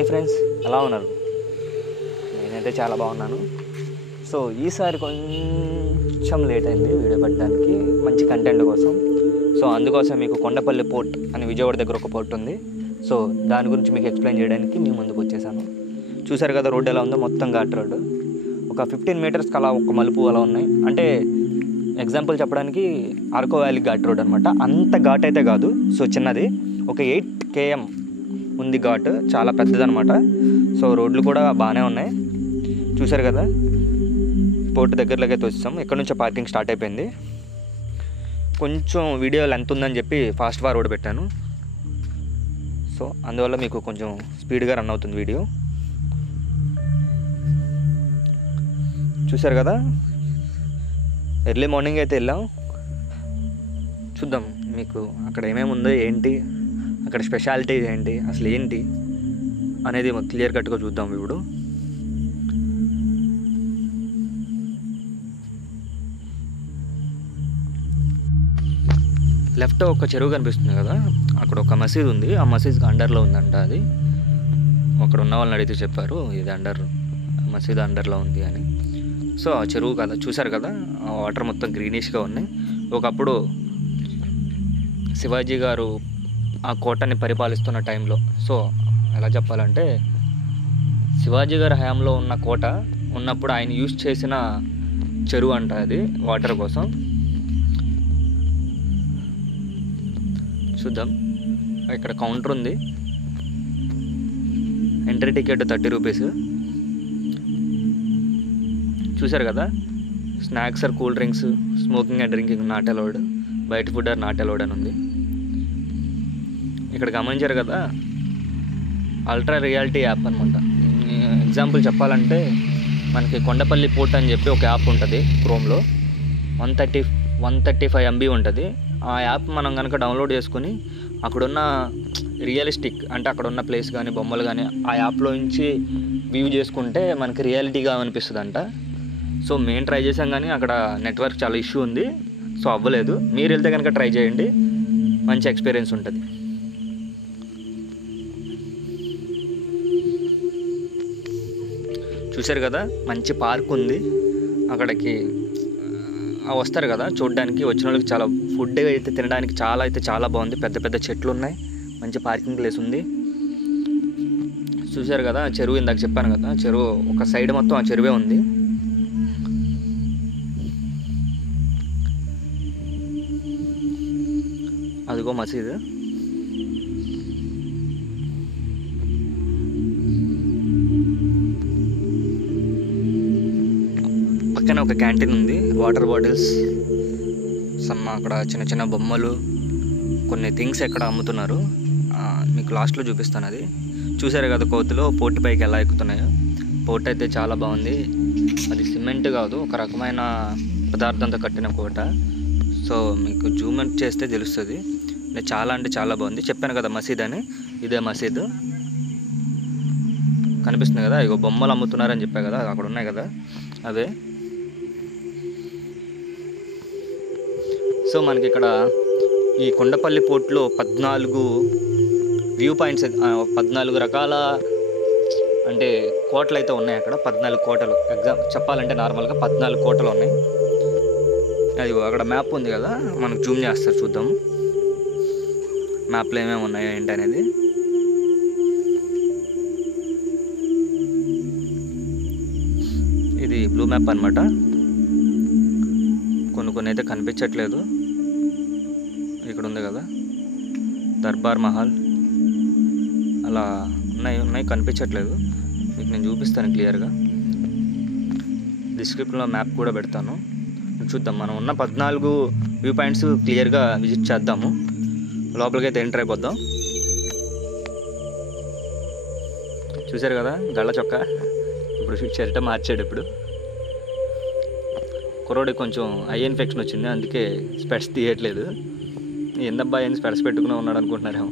Hi friends, ఎలా ఉన్నారు? నేనైతే చాలా బాగున్నాను. సో ఈసారి కొంచెం లేట్ అయింది వీడియో పెట్టడానికి, మంచి కంటెంట్ కోసం. సో అందుకోసం మీకు కొండపల్లి పోర్ట్ అని విజయవాడ దగ్గర ఒక పోర్ట్ ఉంది. సో దాని గురించి మీకు ఎక్స్ప్లెయిన్ చేయడానికి మీ ముందుకు వచ్చేసాను. చూసారు కదా రోడ్ ఎలా ఉందో, మొత్తం ఘాట్ రోడ్డు. ఒక 15 మీటర్స్కి అలా ఒక మలుపు అలా ఉన్నాయి. అంటే ఎగ్జాంపుల్ చెప్పడానికి అరకు వ్యాలీ ఘాట్ రోడ్ అనమాట. అంత ఘాట్ అయితే కాదు, సో చిన్నది. ఒక 8 km ఉంది ఘాట్, చాలా పెద్దదనమాట. సో రోడ్లు కూడా బాగానే ఉన్నాయి. చూసారు కదా, పోర్టు దగ్గరలోకి అయితే వచ్చాం. ఇక్కడ నుంచే పార్కింగ్ స్టార్ట్ అయిపోయింది. కొంచెం వీడియో లెంత్ ఉందని చెప్పి ఫాస్ట్ ఫార్వర్డ్ పెట్టాను. సో అందువల్ల మీకు కొంచెం స్పీడ్గా రన్ అవుతుంది వీడియో. చూసారు కదా, ఎర్లీ మార్నింగ్ అయితే వెళ్ళాం. చూద్దాం మీకు అక్కడ ఏమేమి ఉందో, ఏంటి అక్కడ స్పెషాలిటీ ఏంటి, అసలు ఏంటి అనేది క్లియర్ కట్గా చూద్దాం ఇప్పుడు. లెఫ్ట్ ఒక చెరువు కనిపిస్తుంది కదా, అక్కడ ఒక మసీద్ ఉంది. ఆ మసీద్కి అండర్లో ఉందంట అది. అక్కడ ఉన్న వాళ్ళని అడిగితే చెప్పారు ఇది మసీద్ అండర్లో ఉంది అని. సో ఆ చెరువు కదా, చూసారు కదా, ఆ వాటర్ మొత్తం గ్రీనిష్గా ఉన్నాయి. ఒకప్పుడు శివాజీ గారు ఆ కోటని పరిపాలిస్తున్న టైంలో, సో ఎలా చెప్పాలంటే శివాజీ గారి హయాంలో ఉన్న కోట ఉన్నప్పుడు ఆయన యూజ్ చేసిన చెరువు అంట అది, వాటర్ కోసం. చూద్దాం, ఇక్కడ కౌంటర్ ఉంది. Entry ticket 30 rupees. చూసారు కదా, snacks or cool drinks, smoking and drinking not allowed, బయట ఫుడ్ ఆర్ నాట్ అలౌడ్ అని ఉంది. ఇక్కడ గమనించారు కదా, అల్ట్రా రియాలిటీ యాప్ అనమాట. ఎగ్జాంపుల్ చెప్పాలంటే మనకి కొండపల్లి పోర్ట్ అని చెప్పి ఒక యాప్ ఉంటుంది క్రోమ్లో. 135 MB ఉంటుంది. ఆ యాప్ మనం కనుక డౌన్లోడ్ చేసుకొని అక్కడున్న రియలిస్టిక్, అంటే అక్కడ ఉన్న ప్లేస్ కానీ బొమ్మలు కానీ ఆ యాప్లో నుంచి వ్యూ చేసుకుంటే మనకి రియాలిటీగా అనిపిస్తుంది అంట. సో మేము ట్రై చేసాం కానీ అక్కడ నెట్వర్క్ చాలా ఇష్యూ ఉంది, సో అవ్వలేదు. మీరు వెళ్తే కనుక ట్రై చేయండి, మంచి ఎక్స్పీరియన్స్ ఉంటుంది. చూసారు కదా, మంచి పార్క్ ఉంది. అక్కడికి వస్తారు కదా చూడడానికి, వచ్చిన వాళ్ళకి చాలా ఫుడ్ అయితే తినడానికి చాలా బాగుంది. పెద్ద పెద్ద చెట్లు ఉన్నాయి, మంచి పార్కింగ్ ప్లేస్ ఉంది. చూసారు కదా, చెరువు ఇందాక చెప్పాను కదా, చెరువు ఒక సైడ్ మొత్తం ఆ చెరువే ఉంది. అదిగో మసీదు. పక్కన ఒక క్యాంటీన్ ఉంది, వాటర్ బాటిల్స్, అక్కడ చిన్న చిన్న బొమ్మలు, కొన్ని థింగ్స్ ఎక్కడ అమ్ముతున్నారు. మీకు లాస్ట్లో చూపిస్తాను అది. చూసారు కదా కోతులు పోర్టు పైకి ఎలా ఎక్కుతున్నాయో. పోర్ట్ అయితే చాలా బాగుంది. అది సిమెంట్ కాదు, ఒక రకమైన పదార్థంతో కట్టిన కోట. సో మీకు జూమ్ అవుట్ చేస్తే తెలుస్తుంది. చాలా అంటే చాలా బాగుంది. చెప్పాను కదా మసీద్ అని, ఇదే మసీదు కనిపిస్తుంది కదా. ఇగో బొమ్మలు అమ్ముతున్నారని చెప్పా కదా, అక్కడ ఉన్నాయి కదా అవే. సో మనకి ఇక్కడ ఈ కొండపల్లి పోర్ట్లో 14 వ్యూ పాయింట్స్, 14 రకాల అంటే కోటలు అయితే ఉన్నాయి అక్కడ. 14 కోటలు, చెప్పాలంటే నార్మల్గా 14 కోటలు ఉన్నాయి. అది అక్కడ మ్యాప్ ఉంది కదా, మనకు జూమ్ చేస్తారు, చూద్దాము మ్యాప్లో ఏమేమి ఉన్నాయో ఏంటి అనేది. ఇది బ్లూ మ్యాప్ అనమాట. కొన్ని అయితే కనిపించట్లేదు. ఇక్కడ ఉంది కదా దర్బార్ మహల్, అలా ఉన్నాయి కనిపించట్లేదు. మీకు నేను చూపిస్తాను క్లియర్గా. డిస్క్రిప్షన్లో మ్యాప్ కూడా పెడతాను, చూద్దాం. మనం ఉన్న 14 వ్యూ పాయింట్స్ క్లియర్గా విజిట్ చేద్దాము. లోపలికి అయితే ఎంటర్ అయిపోద్దాం. చూసారు కదా గళ్ళ చొక్క, ఇప్పుడు షర్ట్ మార్చాడు. ఇప్పుడు కుర్రోడికి కొంచెం ఐ ఇన్ఫెక్షన్ వచ్చింది, అందుకే స్పెట్స్ తీయట్లేదు. ఎందబ్బా ఏం స్పెట్స్ పెట్టుకుని ఉన్నాడు అనుకుంటున్నారేమో.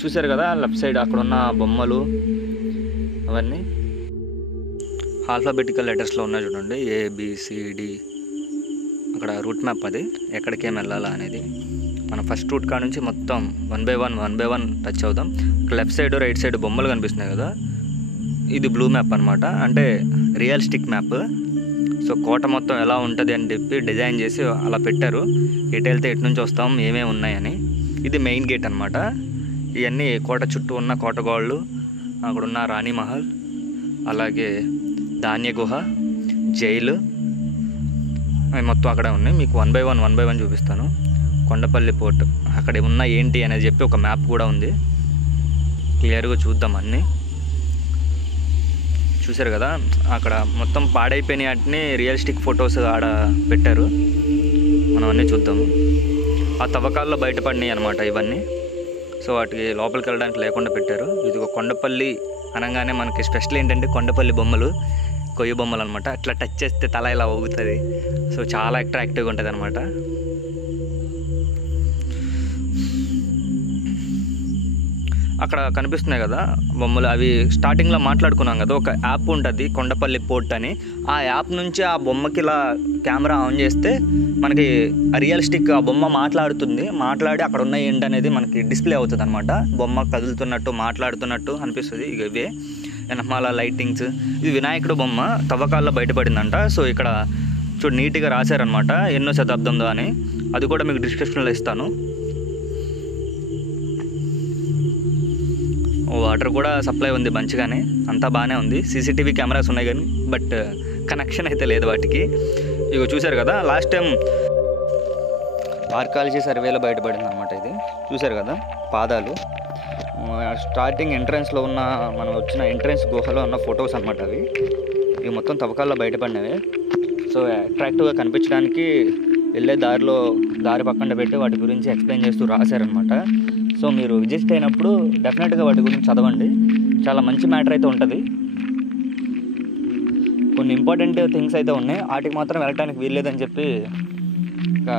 చూసారు కదా లెఫ్ట్ సైడ్ అక్కడ ఉన్న బొమ్మలు అవన్నీ ఆల్ఫాబెటికల్ లెటర్స్లో ఉన్నాయి చూడండి, ABCD. అక్కడ రూట్ మ్యాప్, అది ఎక్కడికేం వెళ్ళాలా అనేది. మన ఫస్ట్ రూట్ కాడ నుంచి మొత్తం 1 బై 1 టచ్ అవుదాం. లెఫ్ట్ సైడ్ రైట్ సైడ్ బొమ్మలు కనిపిస్తున్నాయి కదా, ఇది బ్లూ మ్యాప్ అనమాట, అంటే రియలిస్టిక్ మ్యాప్. సో కోట మొత్తం ఎలా ఉంటుంది అని చెప్పి డిజైన్ చేసి అలా పెట్టారు. ఎటు వెళ్తే ఎటు నుంచి వస్తాం, ఏమేమి ఉన్నాయని. ఇది మెయిన్ గేట్ అనమాట. ఇవన్నీ కోట చుట్టూ ఉన్న కోటగోళ్ళు, అక్కడున్న రాణి మహల్, అలాగే ధాన్య గుహ, జైలు, అవి మొత్తం అక్కడే ఉన్నాయి. మీకు 1 బై 1 చూపిస్తాను. కొండపల్లి పోర్ట్ అక్కడ ఉన్న ఏంటి అనేది చెప్పి ఒక మ్యాప్ కూడా ఉంది, క్లియర్గా చూద్దాం అన్నీ. చూసారు కదా అక్కడ మొత్తం పాడైపోయిన వాటిని రియలిస్టిక్ ఫొటోస్ ఆడ పెట్టారు, మనం అన్నీ చూద్దాము. ఆ తవ్వకాల్లో బయటపడినాయి అనమాట ఇవన్నీ. సో వాటికి లోపలికి వెళ్ళడానికి లేకుండా పెట్టారు. ఇది ఒక కొండపల్లి అనగానే మనకి స్పెషల్ ఏంటంటే కొండపల్లి బొమ్మలు, కొయ్య బొమ్మలు అనమాట. అట్లా టచ్ చేస్తే తల ఇలా ఊగుతుంది. సో చాలా అట్రాక్టివ్గా ఉంటుంది అనమాట. అక్కడ కనిపిస్తున్నాయి కదా బొమ్మలు, అవి స్టార్టింగ్లో మాట్లాడుకున్నాం కదా, ఒక యాప్ ఉంటుంది కొండపల్లి పోర్ట్ అని. ఆ యాప్ నుంచి ఆ బొమ్మకి ఇలా కెమెరా ఆన్ చేస్తే మనకి రియలిస్టిక్ ఆ బొమ్మ మాట్లాడి అక్కడ ఉన్న ఏంటనేది మనకి డిస్ప్లే అవుతుంది అనమాట. బొమ్మ కదులుతున్నట్టు మాట్లాడుతున్నట్టు అనిపిస్తుంది. ఇక ఇవే వెనమాల లైటింగ్స్. ఇది వినాయకుడు బొమ్మ తవ్వకాల్లో బయటపడిందంట. సో ఇక్కడ చూడు నీట్గా రాశారనమాట ఎన్నో శతాబ్దంలో అని. అది కూడా మీకు డిస్క్రిప్షన్లో ఇస్తాను. వాటర్ కూడా సప్లై ఉంది మంచిగానే, అంతా బాగానే ఉంది. సీసీటీవీ కెమెరాస్ ఉన్నాయి కానీ బట్ కనెక్షన్ అయితే లేదు వాటికి. ఇక చూశారు కదా లాస్ట్ టైం ఆర్కాలజీ సర్వేలో బయటపడింది అనమాట. ఇది చూశారు కదా పాదాలు, స్టార్టింగ్ ఎంట్రన్స్లో ఉన్న మనం వచ్చిన ఎంట్రన్స్ గుహలో ఉన్న ఫొటోస్ అనమాట అవి. ఇవి మొత్తం తవ్వకాల్లో బయటపడినవి. సో అట్రాక్టివ్గా కనిపించడానికి వెళ్ళే దారి పక్కన పెట్టి వాటి గురించి ఎక్స్ప్లెయిన్ చేస్తూ రాశారనమాట. సో మీరు విజిట్ అయినప్పుడు డెఫినెట్గా వాటి గురించి చదవండి, చాలా మంచి మ్యాటర్ అయితే ఉంటుంది. కొన్ని ఇంపార్టెంట్ థింగ్స్ అయితే ఉన్నాయి, వాటికి మాత్రం వెళ్ళటానికి వీల్లేదని చెప్పి ఇంకా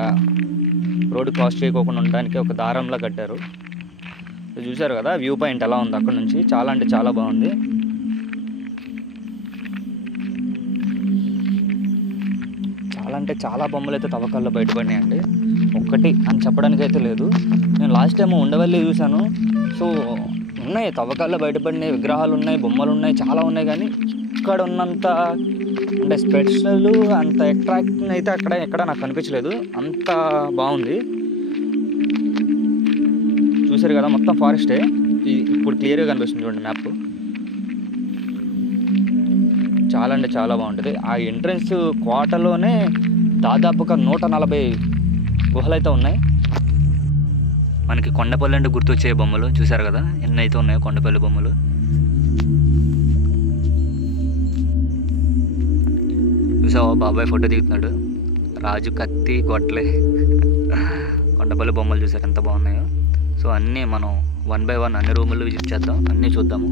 రోడ్డు క్రాస్ చేయకోకుండా ఉండడానికి ఒక దారంలా కట్టారు. చూశారు కదా వ్యూ పాయింట్ ఎలా ఉంది అక్కడ నుంచి, చాలా అంటే చాలా బాగుంది. చాలా అంటే చాలా బొమ్మలు అయితే తవ్వకాల్లో బయటపడినాయండి. ఒక్కటి అని చెప్పడానికి అయితే లేదు. నేను లాస్ట్ టైం ఉండవల్లి చూశాను. సో ఉన్నాయి తవ్వకాల్లో బయటపడిన విగ్రహాలు ఉన్నాయి, బొమ్మలు ఉన్నాయి, చాలా ఉన్నాయి. కానీ ఇక్కడ ఉన్నంత అంటే స్పెషల్ అంత అట్రాక్టింగ్ అయితే అక్కడ ఎక్కడ నాకు కనిపించలేదు. అంత బాగుంది. చూసారు కదా మొత్తం ఫారెస్టే. ఇప్పుడు క్లియర్గా కనిపిస్తుంది చూడండి మ్యాప్. చాలా అంటే చాలా బాగుంటుంది. ఆ ఎంట్రన్స్ కోటలోనే దాదాపుగా 140 గుహలు అయితే ఉన్నాయి. మనకి కొండపల్లి అంటే గుర్తొచ్చే బొమ్మలు చూసారు కదా ఎన్ని అయితే ఉన్నాయో కొండపల్లి బొమ్మలు. చూసావా బాబాయ్ ఫోటో దిగుతున్నాడు, రాజు కత్తి గొడ్లే. కొండపల్లి బొమ్మలు చూసారు ఎంత బాగున్నాయో. సో అన్నీ మనం 1 బై 1 అన్ని రూములు విజిట్ చేద్దాం, అన్నీ చూద్దాము.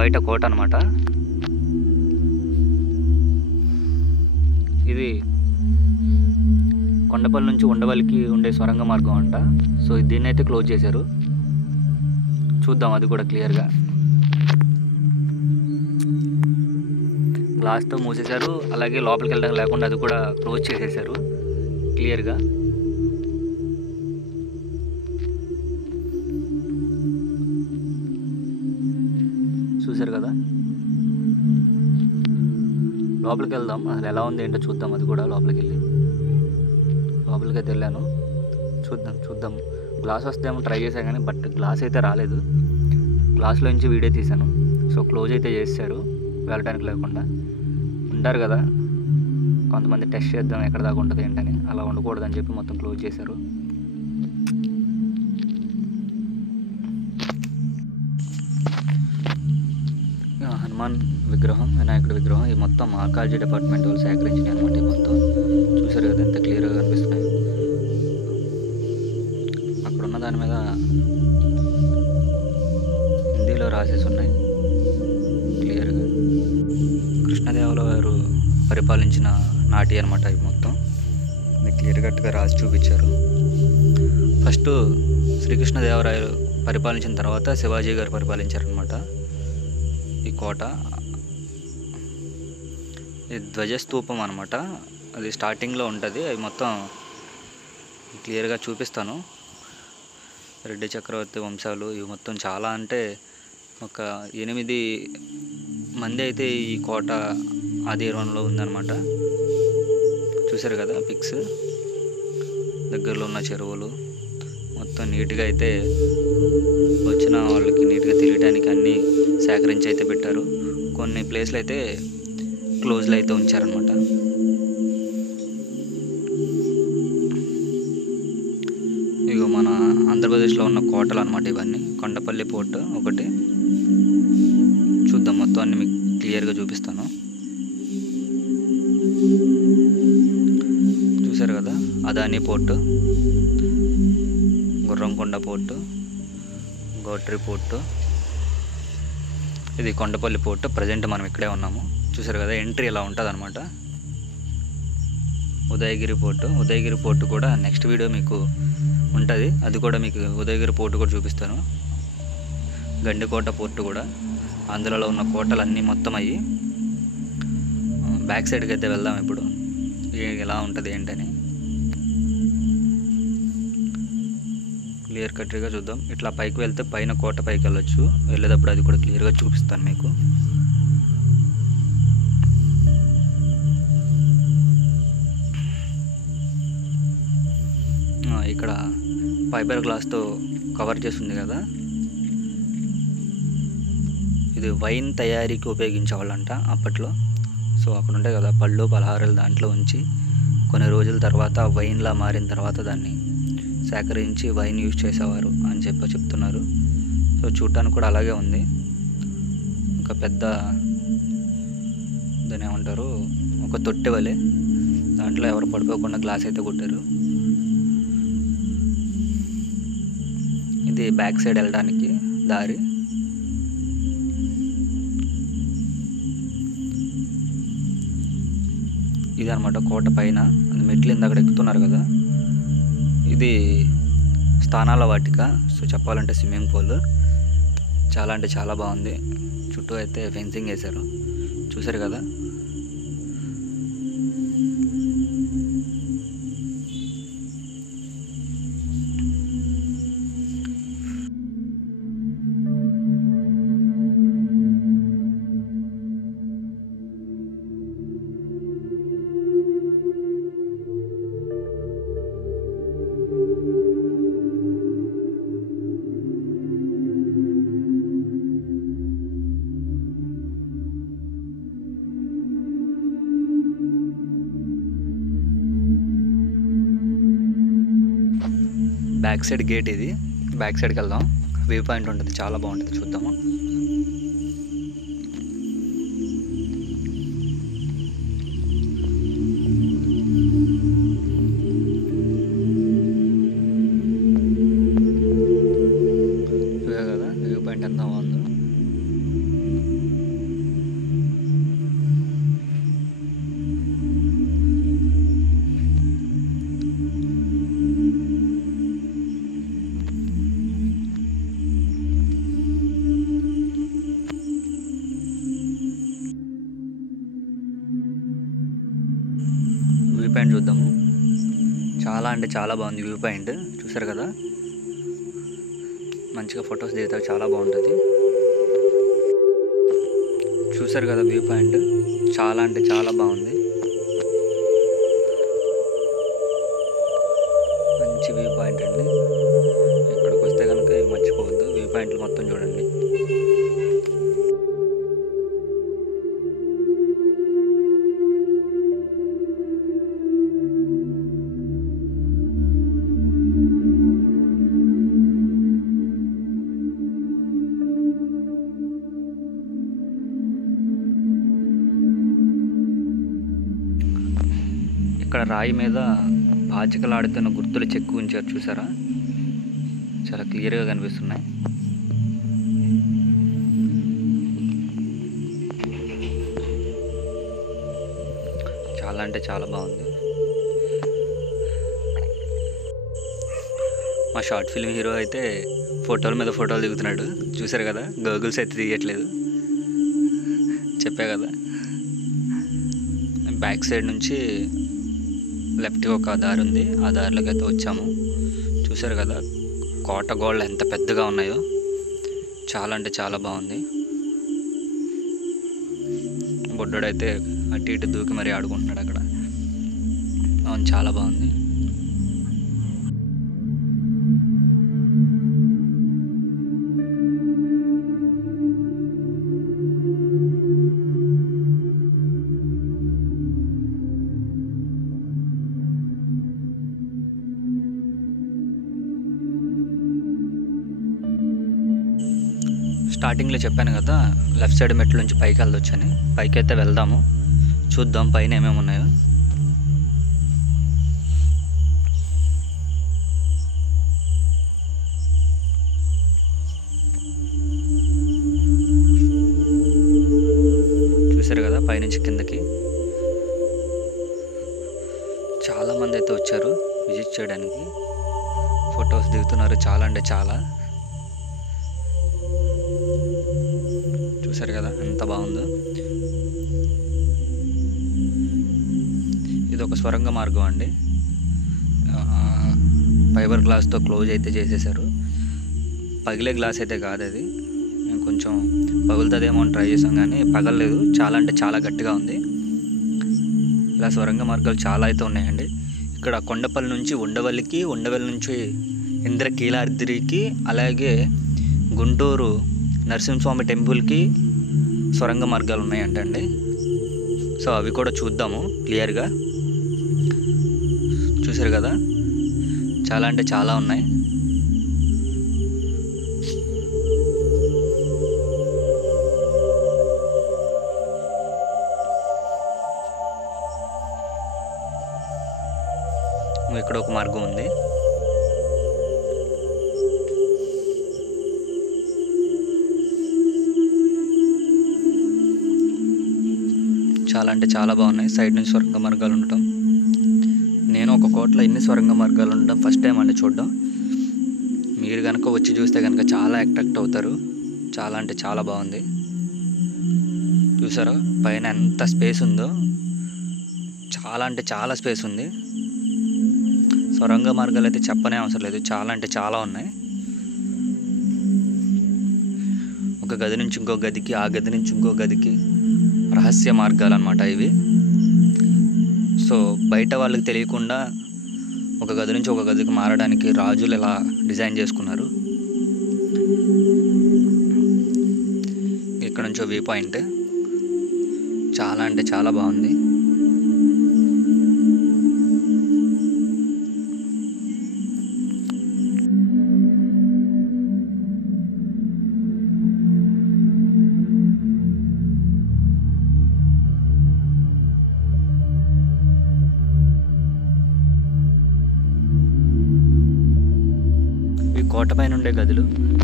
బయట కోట అనమాట ఇది. కొండపల్లి నుంచి ఉండవల్లికి ఉండే సొరంగ మార్గం అంట. సో దీన్ని అయితే క్లోజ్ చేశారు, చూద్దాం అది కూడా క్లియర్గా. గ్లాస్తో మూసేశారు, అలాగే లోపలికి వెళ్ళడం లేకుండా అది కూడా క్లోజ్ చేసేసారు క్లియర్గా. చూసారు కదా లోపలికి వెళ్దాం, అసలు ఎలా ఉంది ఏంటో చూద్దాం. అది కూడా లోపలికి అయితే వెళ్ళాను, చూద్దాం. గ్లాస్ వస్తేమో ట్రై చేశాను కానీ బట్ గ్లాస్ అయితే రాలేదు. గ్లాస్లో నుంచి వీడియో తీశాను. సో క్లోజ్ అయితే చేశారు వెళ్ళడానికి లేకుండా. ఉంటారు కదా కొంతమంది టెస్ట్ చేద్దాం ఎక్కడ దాకా ఉంటుంది ఏంటని, అలా ఉండకూడదని చెప్పి మొత్తం క్లోజ్ చేశారు. హనుమాన్ విగ్రహం, వినాయకుడి విగ్రహం, ఈ మొత్తం ఆర్కాలజీ డిపార్ట్మెంట్ వాళ్ళు సేకరించినాయి అనమాట. ఈ మొత్తం చూసారు కదా ఎంత క్లియర్గా కనిపిస్తున్నాయి. అక్కడున్న దాని మీద హిందీలో రాసేసి ఉన్నాయి క్లియర్గా. కృష్ణదేవరాయలు గారు పరిపాలించిన నాటి అనమాట ఇవి మొత్తం. క్లియర్ కట్గా రాసి చూపించారు. ఫస్ట్ శ్రీకృష్ణదేవరాయలు పరిపాలించిన తర్వాత శివాజీ గారు పరిపాలించారనమాట ఈ కోట. ఇది ధ్వజస్తూపం అనమాట, అది స్టార్టింగ్లో ఉంటుంది. అవి మొత్తం క్లియర్గా చూపిస్తాను. రెడ్డి చక్రవర్తి వంశాలు ఇవి మొత్తం చాలా అంటే ఒక 8 మంది అయితే ఈ కోట ఆధీనంలో ఉందన్నమాట. చూసారు కదా పిక్స్, దగ్గరలో ఉన్న చెరువులు మొత్తం నీట్గా అయితే వచ్చిన వాళ్ళకి నీట్గా తెలియడానికి అన్నీ సేకరించి అయితే పెట్టారు. కొన్ని ప్లేస్లు అయితే క్లోజ్లో అయితే ఉంచారనమాట. ఇగో మన ఆంధ్రప్రదేశ్లో ఉన్న కోటలు అనమాట ఇవన్నీ. కొండపల్లి పోర్ట్ ఒకటి చూద్దాం, మొత్తం అన్ని మీకు క్లియర్గా చూపిస్తాను. చూసారు కదా Adani port, Gurramkonda port, Gotri port, ఇది కొండపల్లి పోర్టు. ప్రజెంట్ మనం ఇక్కడే ఉన్నాము. చూసారు కదా ఎంట్రీ ఇలా ఉంటుంది అనమాట. ఉదయగిరి పోర్టు, ఉదయగిరి పోర్టు కూడా నెక్స్ట్ వీడియో మీకు ఉంటుంది, అది కూడా మీకు ఉదయగిరి పోర్టు కూడా చూపిస్తాను. గండికోట పోర్టు కూడా, అందులో ఉన్న కోటలన్నీ మొత్తం అయ్యి. బ్యాక్ సైడ్కి అయితే వెళ్దాం ఇప్పుడు, ఎలా ఉంటుంది ఏంటని క్లియర్ కట్గా చూద్దాం. ఇట్లా పైకి వెళ్తే పైన కోట పైకి వెళ్ళొచ్చు, వెళ్ళేటప్పుడు అది కూడా క్లియర్గా చూపిస్తాను మీకు. ఇక్కడ ఫైబర్ గ్లాస్తో కవర్ చేసి ఉంది కదా, ఇది వైన్ తయారీకి ఉపయోగించేవాళ్ళంట అప్పట్లో. సో అక్కడ ఉంటాయి కదా పళ్ళు పలహారాలు, దాంట్లో ఉంచి కొన్ని రోజుల తర్వాత వైన్లా మారిన తర్వాత దాన్ని సేకరించి వైన్ యూజ్ చేసేవారు అని చెప్తున్నారు. సో చూడటానికి కూడా అలాగే ఉంది. ఒక పెద్ద దాన్ని ఏమంటారు, ఒక తొట్టె వలె, దాంట్లో ఎవరు పడిపోకుండా గ్లాస్ అయితే కొట్టారు. ఇది బ్యాక్ సైడ్ వెళ్ళడానికి దారి. ఇది అనమాట కోట పైన, అది మెట్లు అక్కడ ఎక్కుతున్నారు కదా, ఇది స్థానాల వాటిక. సో చెప్పాలంటే స్విమ్మింగ్ పూల్ చాలా అంటే చాలా బాగుంది. చుట్టూ అయితే ఫెన్సింగ్ వేశారు, చూసారు కదా. బ్యాక్ సైడ్ గేట్ ఇది, బ్యాక్ సైడ్కి వెళ్దాం. వ్యూ పాయింట్ ఉంటుంది, చాలా బాగుంటుంది, చూద్దాము. కదా వ్యూ పాయింట్ ఎంత బాగుందో. వ్యూ పాయింట్ చూద్దాము, చాలా అంటే చాలా బాగుంది వ్యూ పాయింట్. చూసారు కదా, మంచిగా ఫొటోస్ దిగుతా, చాలా బాగుంటుంది. చూసారు కదా వ్యూ పాయింట్, చాలా అంటే చాలా బాగుంది. మంచి వ్యూ పాయింట్ అండి. ఇక్కడికి వస్తే కనుక మర్చిపోవద్దు, వ్యూ పాయింట్లు మొత్తం చూడండి. ఇక్కడ రాయి మీద పాచికలాడుతున్న గుర్తులు చెక్కు ఉంచారు, చూసారా, చాలా క్లియర్గా కనిపిస్తున్నాయి. చాలా అంటే చాలా బాగుంది. మా షార్ట్ ఫిల్మ్ హీరో అయితే ఫోటోల మీద ఫోటోలు దిగుతున్నాడు, చూసారు కదా. గూగుల్స్ అయితే తీయట్లేదు, చెప్పా కదా. బ్యాక్ సైడ్ నుంచి లెఫ్ట్కి ఒక దారి ఉంది, ఆ దారిలోకి అయితే వచ్చాము. చూసారు కదా కోట గోడలు ఎంత పెద్దగా ఉన్నాయో, చాలా అంటే చాలా బాగుంది. బొడ్డోడైతే అటు ఇటు దూకి మరీ ఆడుకుంటున్నాడు అక్కడ. అవును, చాలా బాగుంది. స్టార్టింగ్లో చెప్పాను కదా లెఫ్ట్ సైడ్ మెట్ల నుంచి పైకి వెళ్ళొచ్చని. పైకి అయితే వెళ్దాము, చూద్దాం పైన ఏమేమి ఉన్నాయో. చూసారు కదా పైనుంచి కిందకి చాలామంది అయితే వచ్చారు విజిట్ చేయడానికి, ఫొటోస్ దిగుతున్నారు. చాలా అంటే చాలా. చూసారు కదా ఎంత బాగుందో. ఇది ఒక సొరంగ మార్గం అండి. ఫైబర్ గ్లాస్తో క్లోజ్ అయితే చేసేసారు. పగిలే గ్లాస్ అయితే కాదు అది. మేము కొంచెం పగులుతుందేమో అని ట్రై చేసాం కానీ పగలలేదు. చాలా అంటే చాలా గట్టిగా ఉంది. ఇలా సొరంగ మార్గాలు చాలా అయితే ఉన్నాయండి. ఇక్కడ కొండపల్లి నుంచి ఉండవల్లికి, ఉండవల్లి నుంచి ఇంద్రకీలాద్రికి, అలాగే గుంటూరు నరసింహస్వామి టెంపుల్కి సొరంగ మార్గాలు ఉన్నాయంటండి. సో అవి కూడా చూద్దాము క్లియర్గా. చూసారు కదా చాలా అంటే చాలా ఉన్నాయి. ఇక్కడ ఒక మార్గం ఉంది. చాలా అంటే చాలా బాగున్నాయి సైడ్ నుంచి సొరంగ మార్గాలు ఉండటం. నేను ఒక కోటలో ఇన్ని సొరంగ మార్గాలు ఉండటం ఫస్ట్ టైం అండి చూడడం. మీరు కనుక వచ్చి చూస్తే కనుక చాలా అట్రాక్ట్ అవుతారు. చాలా అంటే చాలా బాగుంది. చూసారా పైన ఎంత స్పేస్ ఉందో, చాలా అంటే చాలా స్పేస్ ఉంది. సొరంగ మార్గాలు అయితే చెప్పనే అవసరం లేదు, చాలా అంటే చాలా ఉన్నాయి. ఒక గది నుంచి ఇంకో గదికి, ఆ గది నుంచి ఇంకో గదికి రహస్య మార్గాలు అన్నమాట ఇవి. సో బయట వాళ్ళకి తెలియకుండా ఒక గది నుంచి ఒక గదికి మారడానికి రాజులు ఇలా డిజైన్ చేసుకున్నారు. ఇక్కడ నుంచి వ్యూ పాయింట్ చాలా అంటే చాలా బాగుంది. కోట పైన ఉండే గదులు.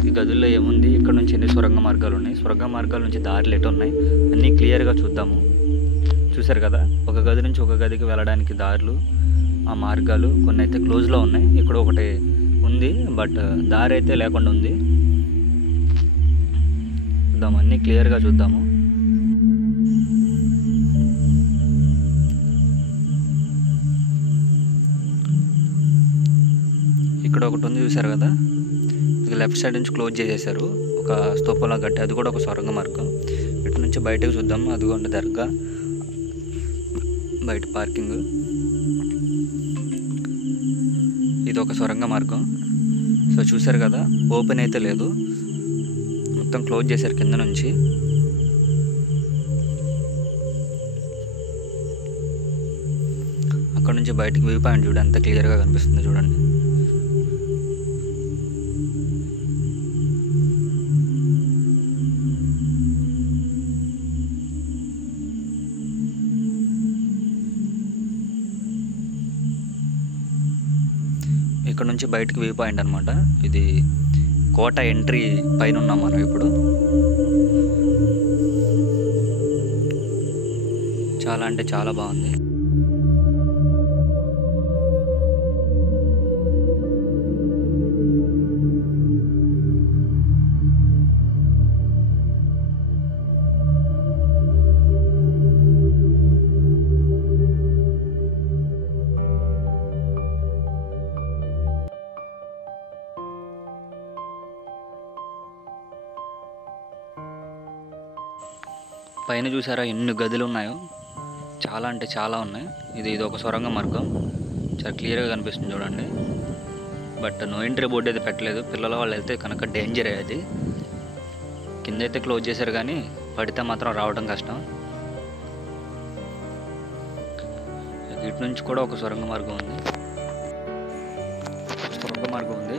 ఈ గదుల్లో ఏముంది, ఇక్కడ నుంచి ఎన్ని సొరంగ మార్గాలు ఉన్నాయి, సొరంగ మార్గాల నుంచి దారులు ఎటు ఉన్నాయి అన్నీ క్లియర్గా చూద్దాము. చూసారు కదా ఒక గది నుంచి ఒక గదికి వెళ్ళడానికి దారులు, ఆ మార్గాలు కొన్ని అయితే క్లోజ్లో ఉన్నాయి. ఇక్కడ ఒకటి ఉంది బట్ దారి అయితే లేకుండా ఉంది. చూద్దాము అన్నీ క్లియర్గా చూద్దాము. ఇక్కడ ఒకటి ఉంది చూసారు కదా, ఇది లెఫ్ట్ సైడ్ నుంచి క్లోజ్ చేసేసారు ఒక స్తూపంలో కట్టి. అది కూడా ఒక సొరంగ మార్గం. ఇటు నుంచి బయటకు చూద్దాము. అదిగోండి దర్గా, బయట పార్కింగ్. ఇది ఒక సొరంగ మార్గం. సో చూసారు కదా ఓపెన్ అయితే లేదు, మొత్తం క్లోజ్ చేశారు కింద నుంచి. అక్కడ నుంచి బయటకు వ్యూ పాయింట్ చూడండి ఎంత క్లియర్గా కనిపిస్తుంది చూడండి. ఇక్కడ నుంచి బయటకు వ్యూ పాయింట్ అనమాట. ఇది కోట ఎంట్రీ పైన ఉన్నాం మనం ఇప్పుడు. చాలా అంటే చాలా బాగుంది. పైన చూసారా ఎన్ని గదులు ఉన్నాయో, చాలా అంటే చాలా ఉన్నాయి. ఇది ఒక సొరంగ మార్గం, చాలా క్లియర్గా కనిపిస్తుంది చూడండి. బట్ నో ఎంట్రీ బోర్డు అయితే పెట్టలేదు, పిల్లల వాళ్ళు వెళ్తే కనుక డేంజర్ అది. కింద అయితే క్లోజ్ చేశారు కానీ పడితే మాత్రం రావడం కష్టం. ఇటు నుంచి కూడా ఒక సొరంగ మార్గం ఉంది.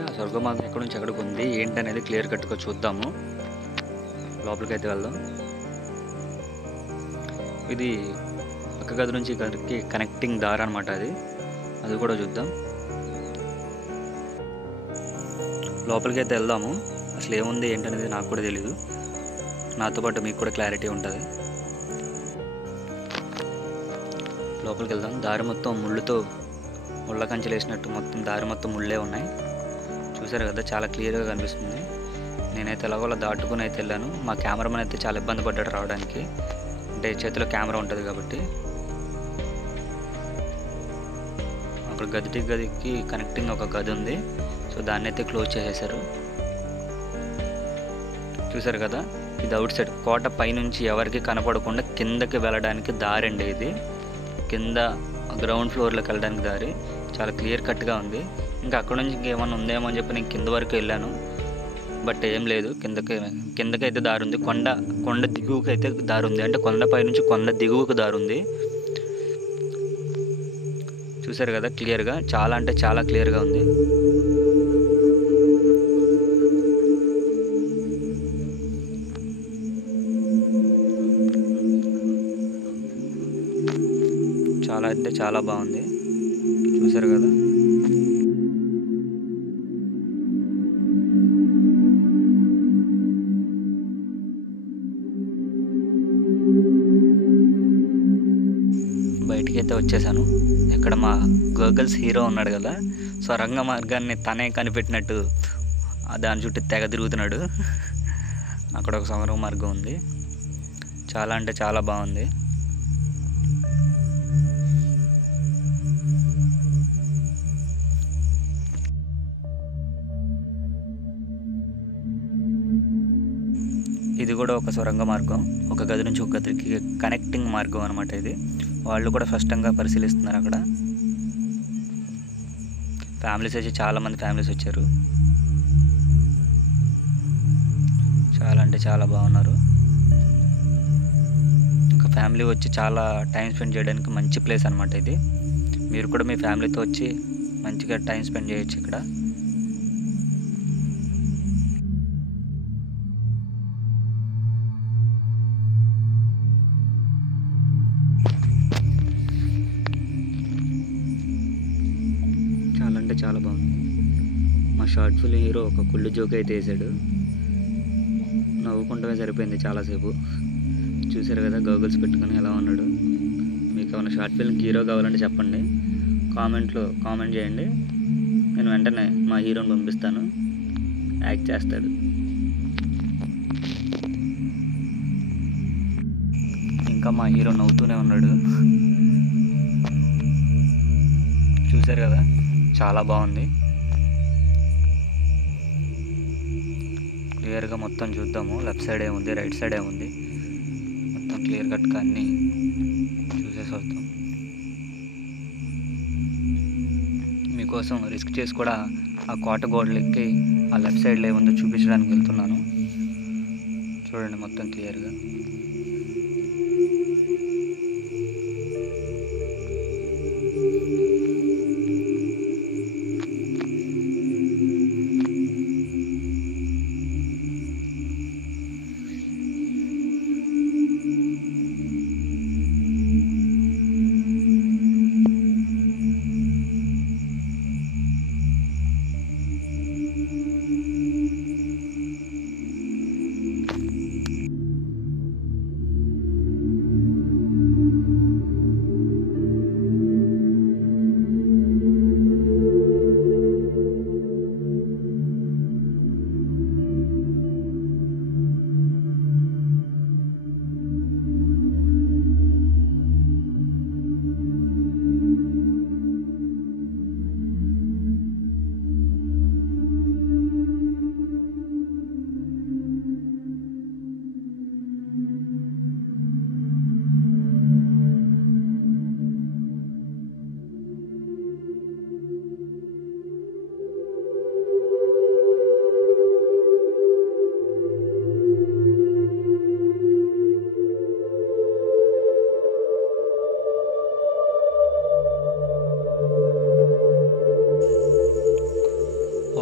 ఆ సొరంగ మార్గం ఎక్కడి నుంచి ఎక్కడికి ఉంది ఏంటనేది క్లియర్ కట్గా చూద్దాము. లోపలికైతే వెళ్దాం. ఇది పక్క గది నుంచి గదికి కనెక్టింగ్ దారి అనమాట, అది కూడా చూద్దాం. లోపలికైతే వెళ్దాము. అసలు ఏముంది ఏంటనేది నాకు కూడా తెలీదు, నాతో పాటు మీకు కూడా క్లారిటీ ఉంటుంది. లోపలికి వెళ్దాం. దారి మొత్తం ముళ్ళ కంచెలు వేసినట్టు మొత్తం దారి మొత్తం ముళ్ళే ఉన్నాయి. చూసారు కదా, చాలా క్లియర్గా కనిపిస్తుంది. నేనైతే ఎలాగోలా దాటుకుని అయితే వెళ్ళాను. మా కెమెరామెన్ అయితే చాలా ఇబ్బంది పడ్డాడు రావడానికి, అంటే చేతిలో కెమెరా ఉంటుంది కాబట్టి. అక్కడ గదికి కనెక్టింగ్ ఒక గది ఉంది, సో దాన్ని అయితే క్లోజ్ చేసేసారు. చూసారు కదా, ఇది అవుట్ సైడ్ కోట పైనుంచి ఎవరికి కనపడకుండా కిందకి వెళ్ళడానికి దారి అండి. ఇది కింద గ్రౌండ్ ఫ్లోర్లోకి వెళ్ళడానికి దారి చాలా క్లియర్ కట్గా ఉంది. ఇంకా అక్కడ నుంచి ఇంకేమన్నా ఉందేమో అని చెప్పి నేను కింద వరకు వెళ్ళాను, బట్ ఏం లేదు. కిందకైతే దారి ఉంది. కొండ దిగువకి అయితే దారి ఉంది, అంటే కొండపై నుంచి కొండ దిగువకు దారి ఉంది. చూసారు కదా క్లియర్గా, చాలా అంటే చాలా క్లియర్గా ఉంది. చాలా అంటే చాలా బాగుంది. చూసారు కదా, బయటికి అయితే వచ్చేసాను. ఇక్కడ మా గూగుల్స్ హీరో ఉన్నాడు కదా, సొరంగ మార్గాన్ని తనే కనిపెట్టినట్టు దాని చుట్టూ తెగ తిరుగుతున్నాడు. అక్కడ ఒక సొరంగ మార్గం ఉంది, చాలా అంటే చాలా బాగుంది. ఇది కూడా ఒక సొరంగ మార్గం, ఒక గది నుంచి ఒక గదికి కనెక్టింగ్ మార్గం అనమాట. ఇది వాళ్ళు కూడా స్పష్టంగా పరిశీలిస్తున్నారు. అక్కడ ఫ్యామిలీస్ వచ్చి చాలామంది ఫ్యామిలీస్ వచ్చారు, చాలా అంటే చాలా బాగున్నారు. ఇంకా ఫ్యామిలీ వచ్చి చాలా టైం స్పెండ్ చేయడానికి మంచి ప్లేస్ అనమాట ఇది. మీరు కూడా మీ ఫ్యామిలీతో వచ్చి మంచిగా టైం స్పెండ్ చేయొచ్చు ఇక్కడ. చాలా అంటే చాలా బాగుంది. మా షార్ట్ ఫిల్మ్ హీరో ఒక కుళ్ళు జోక్ అయితే వేసాడు, నవ్వుకుంటమే సరిపోయింది చాలాసేపు. చూసారు కదా గూగుల్స్ పెట్టుకొని ఎలా ఉన్నాడు. మీకు ఏమైనా షార్ట్ ఫిల్మ్ హీరో కావాలంటే చెప్పండి, కామెంట్ చేయండి. నేను వెంటనే మా హీరోని పంపిస్తాను, యాక్ట్ చేస్తాడు. ఇంకా మా హీరో నవ్వుతూనే ఉన్నాడు. చూసారు కదా, చాలా బాగుంది. క్లియర్గా మొత్తం చూద్దాము. లెఫ్ట్ సైడ్ ఏముంది, రైట్ సైడ్ ఏముంది, మొత్తం క్లియర్ కట్గా అన్నీ చూసేసి వస్తాం. మీకోసం రిస్క్ చేసి కూడా ఆ కోట గోడలు ఎక్కి ఆ లెఫ్ట్ సైడ్లో ఏముందో చూపించడానికి వెళ్తున్నాను. చూడండి మొత్తం క్లియర్గా.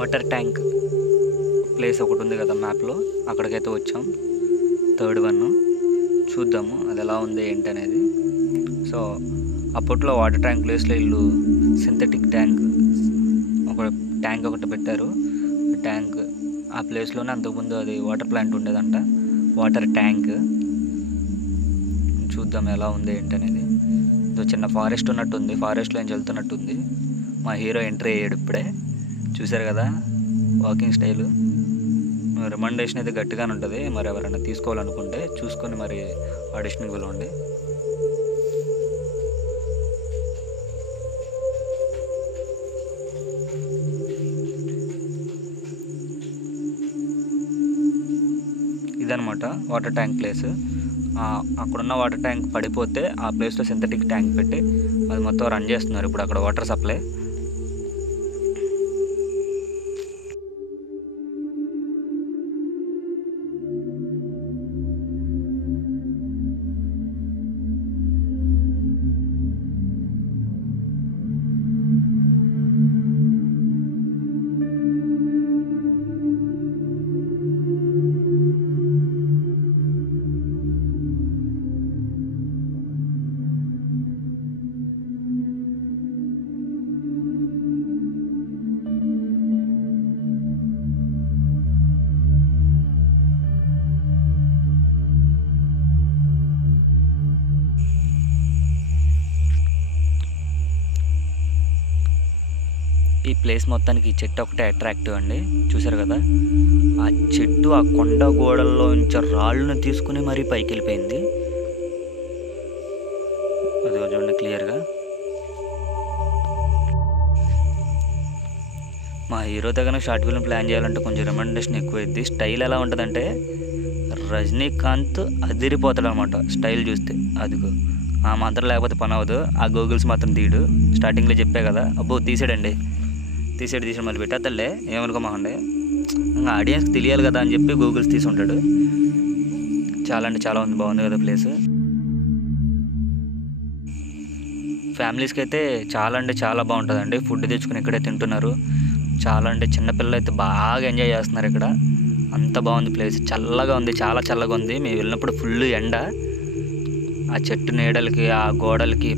వాటర్ ట్యాంక్ ప్లేస్ ఒకటి ఉంది కదా మ్యాప్లో, అక్కడికైతే వచ్చాం. థర్డ్ వన్ చూద్దాము అది ఎలా ఉంది ఏంటి అనేది. సో అప్పట్లో వాటర్ ట్యాంక్ ప్లేస్లో వీళ్ళు సింథటిక్ ట్యాంక్ ఒకటి పెట్టారు. ట్యాంక్ ఆ ప్లేస్లోనే అంతకుముందు అది వాటర్ ప్లాంట్ ఉండేదంట, వాటర్ ట్యాంక్. చూద్దాం ఎలా ఉంది ఏంటి అనేది. ఇదో చిన్న ఫారెస్ట్ ఉన్నట్టుంది, ఫారెస్ట్లో ఏం వెళ్తున్నట్టుంది. మా హీరో ఎంట్రీ అయ్యాడు ఇప్పుడే, చూసారు కదా వాకింగ్ స్టైలు. రికమెండేషన్ అయితే గట్టిగానే ఉంటుంది. మరి ఎవరైనా తీసుకోవాలనుకుంటే చూసుకొని మరి ఆడిషన్కి పిలవండి. ఇదనమాట వాటర్ ట్యాంక్ ప్లేస్. అక్కడున్న వాటర్ ట్యాంక్ పడిపోతే ఆ ప్లేస్లో సింథటిక్ ట్యాంక్ పెట్టి అది మొత్తం రన్ చేస్తున్నారు ఇప్పుడు అక్కడ వాటర్ సప్లై. ఈ ప్లేస్ మొత్తానికి ఈ చెట్టు ఒకటే అట్రాక్టివ్ అండి. చూసారు కదా ఆ చెట్టు ఆ కొండ గోడల్లో నుంచి రాళ్ళను తీసుకుని మరీ పైకి వెళ్ళిపోయింది. అది చూడండి క్లియర్గా. మా హీరో దగ్గర షార్ట్ ఫిల్మ్ ప్లాన్ చేయాలంటే కొంచెం రికమెండేషన్ ఎక్కువైద్ది. స్టైల్ ఎలా ఉంటుందంటే రజనీకాంత్ అదిరిపోతాడు అనమాట స్టైల్ చూస్తే. అదిగో ఆ మాత్రం లేకపోతే పని అవ్వదు. ఆ గూగుల్స్ మాత్రం తీయడు. స్టార్టింగ్లో చెప్పే కదా, అబ్బో తీసాడండి, తీసాడు మళ్ళీ పెట్టేద్దలే ఏమనుకోమాకండి, ఇంకా ఆడియన్స్కి తెలియాలి కదా అని చెప్పి గూగుల్స్ తీసి ఉంటాడు. చాలా అంటే చాలా బాగుంది కదా ప్లేస్. ఫ్యామిలీస్కి అయితే చాలా అంటే చాలా బాగుంటుందండి. ఫుడ్ తెచ్చుకుని ఇక్కడే తింటున్నారు. చాలా అంటే చిన్నపిల్లలు అయితే బాగా ఎంజాయ్ చేస్తున్నారు ఇక్కడ. అంత బాగుంది ప్లేస్, చల్లగా ఉంది, చాలా చల్లగా ఉంది. మేము వెళ్ళినప్పుడు ఫుల్ ఎండ. ఆ చెట్టు నీడలకి ఆ గోడలకి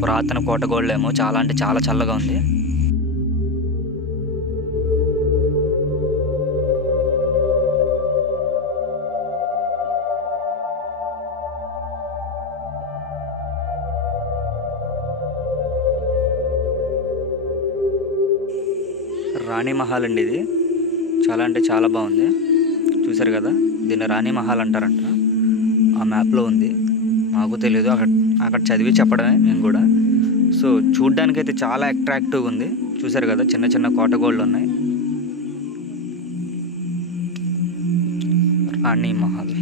పురాతన కోట గోడలేమో చాలా అంటే చాలా చల్లగా ఉంది. రాణి మహల్ అండి ఇది, చాలా అంటే చాలా బాగుంది. చూసారు కదా దీన్ని రాణి మహల్ అంటారంట. ఆ మ్యాప్లో ఉంది, మాకు తెలియదు, అక్కడ చదివి చెప్పడమే మేము కూడా. సో చూడ్డానికైతే చాలా అట్రాక్టివ్గా ఉంది. చూసారు కదా చిన్న చిన్న కోటగోళ్ళు ఉన్నాయి. రాణి మహల్.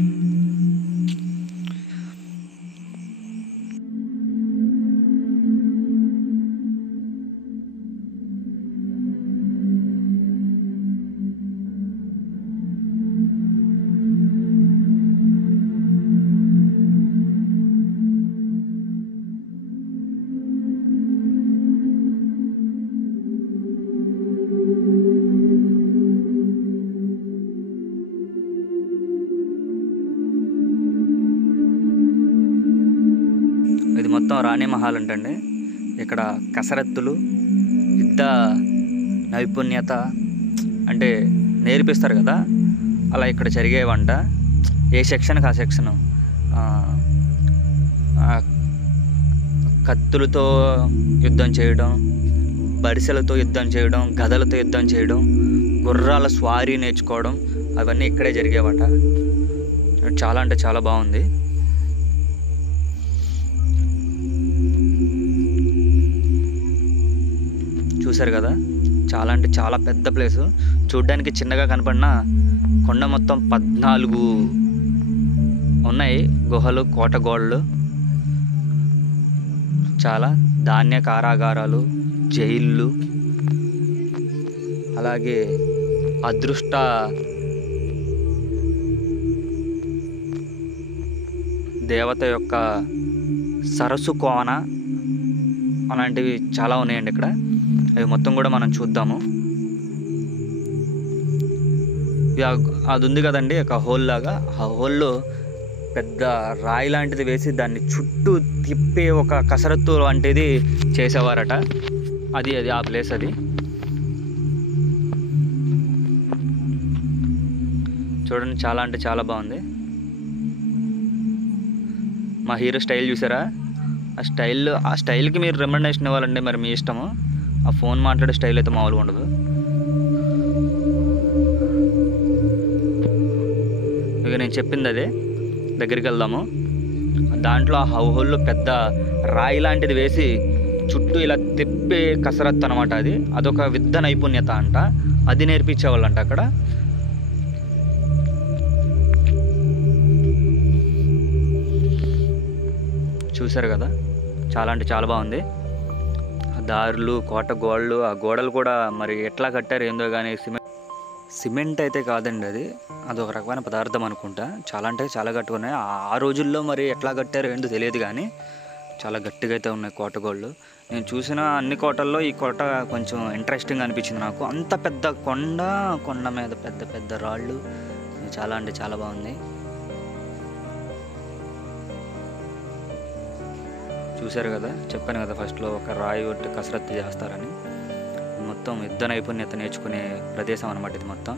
ఇది మొత్తం రాణి మహల్ అంటండి. ఇక్కడ కసరత్తులు, యుద్ధ నైపుణ్యత అంటే నేర్పిస్తారు కదా, అలా ఇక్కడ జరిగేవంట. ఏ సెక్షన్కి ఆ సెక్షను. కత్తులతో యుద్ధం చేయడం, బడిసెలతో యుద్ధం చేయడం, గదలతో యుద్ధం చేయడం, గుర్రాల స్వారీ నేర్చుకోవడం, అవన్నీ ఇక్కడే జరిగేవట. చాలా అంటే చాలా బాగుంది. చూసారు కదా చాలా అంటే చాలా పెద్ద ప్లేసు. చూడ్డానికి చిన్నగా కనపడిన కొండ మొత్తం 14 ఉన్నాయి గుహలు, కోటగోళ్ళు. చాలా ధాన్య కారాగారాలు, జైళ్ళు, అలాగే అదృష్ట దేవత యొక్క సరస్సు కోన అలాంటివి చాలా ఉన్నాయండి ఇక్కడ. అవి మొత్తం కూడా మనం చూద్దాము. అది ఉంది కదండి ఒక హోల్ లాగా, ఆ హోల్లో పెద్ద రాయి లాంటిది వేసి దాన్ని చుట్టూ తిప్పే ఒక కసరత్తు వంటిది చేసేవారట. అది ఆ ప్లేస్. అది చూడండి, చాలా అంటే చాలా బాగుంది. మా హీరో స్టైల్ చూసారా? ఆ స్టైల్కి మీరు రికమెండేషన్ ఇవ్వాలండి, మరి మీ ఇష్టము. ఆ ఫోన్ మాట్లాడే స్టైల్ అయితే మామూలుగా ఉండదు. ఇక నేను చెప్పింది అదే. దగ్గరికి వెళ్దాము. దాంట్లో ఆ హౌల్లో పెద్ద రాయి లాంటిది వేసి చుట్టూ ఇలా తిప్పే కసరత్తు అనమాట. అదొక విద్య నైపుణ్యత అంట. అది నేర్పించేవాళ్ళంట అక్కడ. చూసారు కదా, చాలా అంటే చాలా బాగుంది. దారులు, కోట గోడలు, ఆ గోడలు కూడా మరి ఎట్లా కట్టారు ఏందో కానీ సిమెంట్ అయితే కాదండి, అది ఒక రకమైన పదార్థం అనుకుంటా. చాలా అంటే చాలా గట్టిగా ఉన్నాయి. ఆ రోజుల్లో మరి ఎట్లా కట్టారో ఏంటో తెలియదు కానీ చాలా గట్టిగా అయితే ఉన్నాయి కోట గోడలు. నేను చూసిన అన్ని కోటల్లో ఈ కోట కొంచెం ఇంట్రెస్టింగ్ అనిపించింది నాకు. అంత పెద్ద కొండ మీద పెద్ద పెద్ద రాళ్ళు, చాలా అంటే చాలా బాగుంది. చూశారు కదా, చెప్పాను కదా ఫస్ట్లో ఒక రాయి ఒట్టి కసరత్తు చేస్తారని. మొత్తం యుద్ధ నైపుణ్యత నేర్చుకునే ప్రదేశం అన్నమాట ఇది. మొత్తం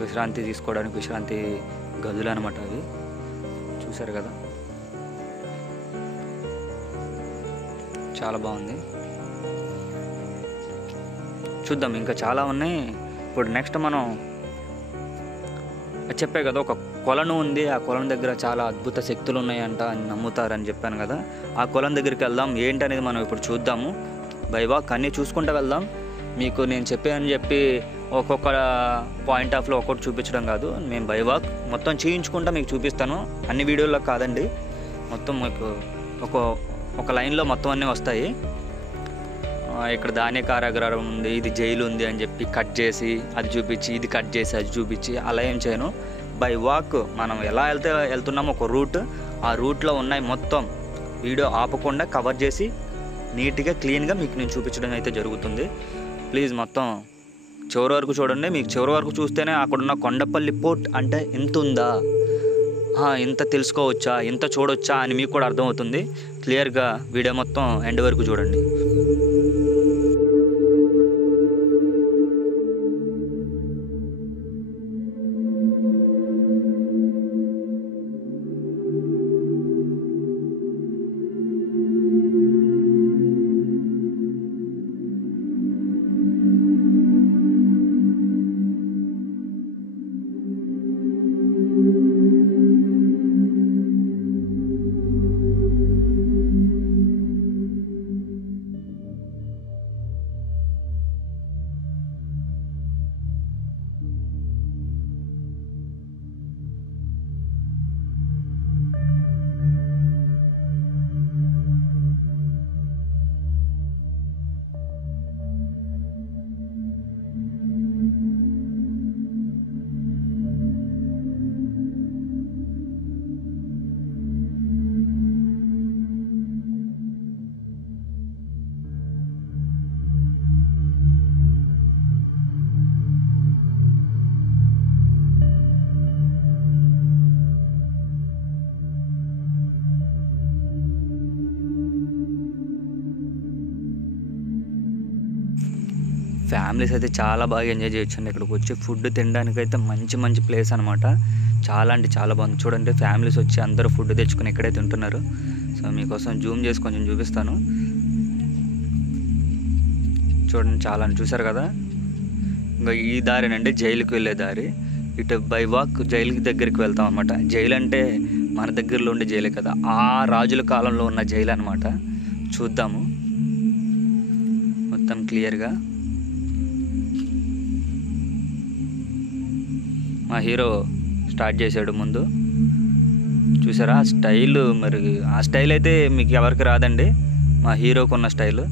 విశ్రాంతి తీసుకోవడానికి విశ్రాంతి గదులు అనమాట అవి. చూశారు కదా, చాలా బాగుంది. చూద్దాం, ఇంకా చాలా ఉన్నాయి. ఇప్పుడు నెక్స్ట్ మనం చెప్పే కదా ఒక కొలను ఉంది. ఆ కొలను దగ్గర చాలా అద్భుత శక్తులు ఉన్నాయంట అని నమ్ముతారని చెప్పాను కదా. ఆ కొలను దగ్గరికి వెళ్దాం. ఏంటనేది మనం ఇప్పుడు చూద్దాము. బై వాక్ అన్నీ చూసుకుంటూ వెళ్దాం. మీకు నేను చెప్పి ఒక్కొక్క పాయింట్ ఆఫ్లో ఒక్కొక్కటి చూపించడం కాదు. మేము బై వాక్ మొత్తం చేయించుకుంటా మీకు చూపిస్తాను. అన్ని వీడియోల్లో కాదండి, మొత్తం మీకు ఒక లైన్లో మొత్తం అన్నీ వస్తాయి. ఇక్కడ ధాన్య కారాగారం ఉంది, ఇది జైలు ఉంది అని చెప్పి కట్ చేసి అది చూపించి, ఇది కట్ చేసి అది చూపించి అలా ఏం చేయను. బై వాక్ మనం ఎలా వెళ్తున్నామో ఒక రూట్, ఆ రూట్లో ఉన్నాయి మొత్తం వీడియో ఆపకుండా కవర్ చేసి నీట్గా క్లీన్గా మీకు నేను చూపించడం అయితే జరుగుతుంది. ప్లీజ్ మొత్తం చివరి వరకు చూడండి. మీకు చివరి వరకు చూస్తేనే అక్కడున్న కొండపల్లి పోర్ట్ అంటే ఇంత ఉందా, ఇంత తెలుసుకోవచ్చా, ఇంత చూడొచ్చా అని మీకు కూడా అర్థమవుతుంది. క్లియర్గా వీడియో మొత్తం ఎండ్ వరకు చూడండి. ఫ్యామిలీస్ అయితే చాలా బాగా ఎంజాయ్ చేయొచ్చండి. ఇక్కడికి వచ్చి ఫుడ్ తినడానికి అయితే మంచి ప్లేస్ అనమాట. చాలా అంటే చాలా బాగుంది. చూడండి, ఫ్యామిలీస్ వచ్చి అందరూ ఫుడ్ తెచ్చుకొని ఇక్కడే తింటున్నారు. సో మీకోసం జూమ్ చేసి కొంచెం చూపిస్తాను. చూడండి, చాలా చూసారు కదా. ఇంకా ఈ దారేనండి జైలుకి వెళ్ళే దారి. ఇటు బై వాక్ జైలు దగ్గరికి వెళ్తాం అనమాట. జైలు అంటే మన దగ్గరలో ఉండే జైలే కదా, ఆ రాజుల కాలంలో ఉన్న జైలు అనమాట. చూద్దాము మొత్తం క్లియర్గా. మా హీరో స్టార్ట్ చేశాడు ముందు. చూసారా ఆ స్టైల్? మరి ఆ స్టైల్ అయితే మీకు ఎవరికి రాదండి, మా హీరోకి ఉన్న స్టైల్.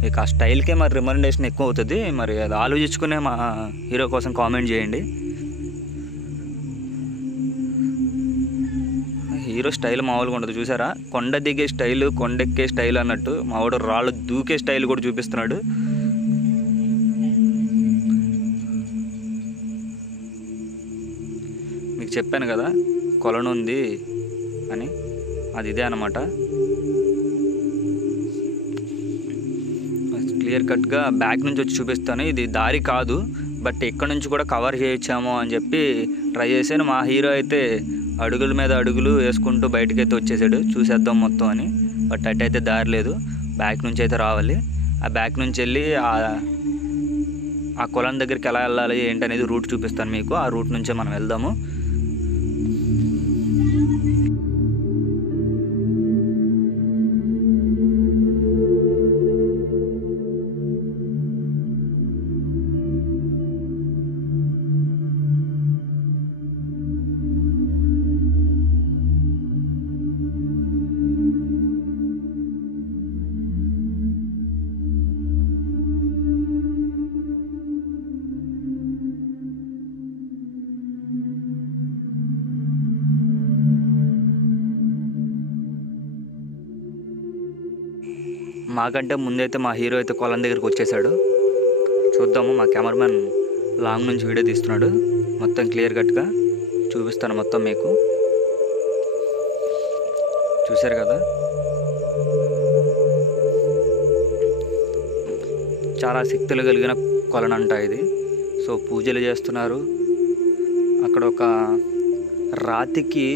మీకు ఆ స్టైల్కే మరి రికమెండేషన్ ఎక్కువ అవుతుంది. మరి అది ఆలోచించుకునే మా హీరో కోసం కామెంట్ చేయండి. హీరో స్టైల్ మామూలుగా ఉండదు. చూసారా, కొండ దిగే స్టైలు, కొండెక్కే స్టైల్ అన్నట్టు మావాడు రాళ్ళు దూకే స్టైల్ కూడా చూపిస్తున్నాడు. చెప్పాను కదా కొలను ఉంది అని, అది ఇదే అన్నమాట. క్లియర్ కట్గా బ్యాక్ నుంచి వచ్చి చూపిస్తాను. ఇది దారి కాదు, బట్ ఇక్కడ నుంచి కూడా కవర్ చేయొచ్చామో అని చెప్పి ట్రై చేశాను. మా హీరో అయితే అడుగుల మీద అడుగులు వేసుకుంటూ బయటకైతే వచ్చేసాడు, చూసేద్దాం మొత్తం అని. బట్ అటైతే దారి లేదు, బ్యాక్ నుంచి అయితే రావాలి. ఆ బ్యాక్ నుంచి వెళ్ళి ఆ కొలం దగ్గరికి ఎలా వెళ్ళాలి ఏంటనేది రూట్ చూపిస్తాను మీకు. ఆ రూట్ నుంచే మనం వెళ్దాము. మాకంటే ముందైతే మా హీరో అయితే కొలం దగ్గరికి వచ్చేసాడు. చూద్దాము. మా కెమెరామెన్ లాంగ్ నుంచి వీడియో తీస్తున్నాడు, మొత్తం క్లియర్ కట్గా చూపిస్తాను మొత్తం మీకు. చూశారు కదా, చాలా శక్తులు కలిగిన కొలనంట ఇది. సో పూజలు చేస్తున్నారు. అక్కడ ఒక రాతికి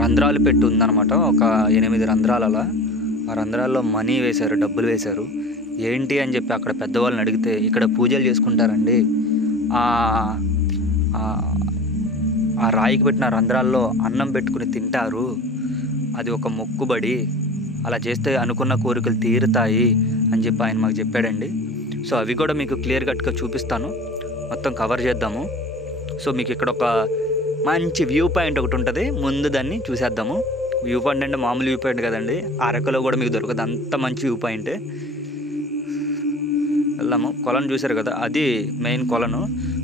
రంధ్రాలు పెట్టి ఉందన్నమాట, ఒక 8 రంధ్రాలు అలా. ఆ రంధ్రాల్లో మనీ వేశారు, డబ్బులు వేశారు. ఏంటి అని చెప్పి అక్కడ పెద్దవాళ్ళని అడిగితే, ఇక్కడ పూజలు చేసుకుంటారండి, ఆ రాయికి పెట్టిన రంధ్రాల్లో అన్నం పెట్టుకుని తింటారు, అది ఒక మొక్కుబడి, అలా చేస్తే అనుకున్న కోరికలు తీరుతాయి అని చెప్పి ఆయన మాకు చెప్పాడండి. సో అవి కూడా మీకు క్లియర్ కట్గా చూపిస్తాను, మొత్తం కవర్ చేద్దాము. సో మీకు ఇక్కడ ఒక మంచి వ్యూ పాయింట్ ఒకటి ఉంటుంది, ముందు దాన్ని చూసేద్దాము. వ్యూ పాయింట్ అంటే మామూలు వ్యూ పాయింట్ కదండి, అరకులో కూడా మీకు దొరకదు, అంత మంచి వ్యూ పాయింట్. వెళ్దాము. కొలను చూశారు కదా, అది మెయిన్ కొలను.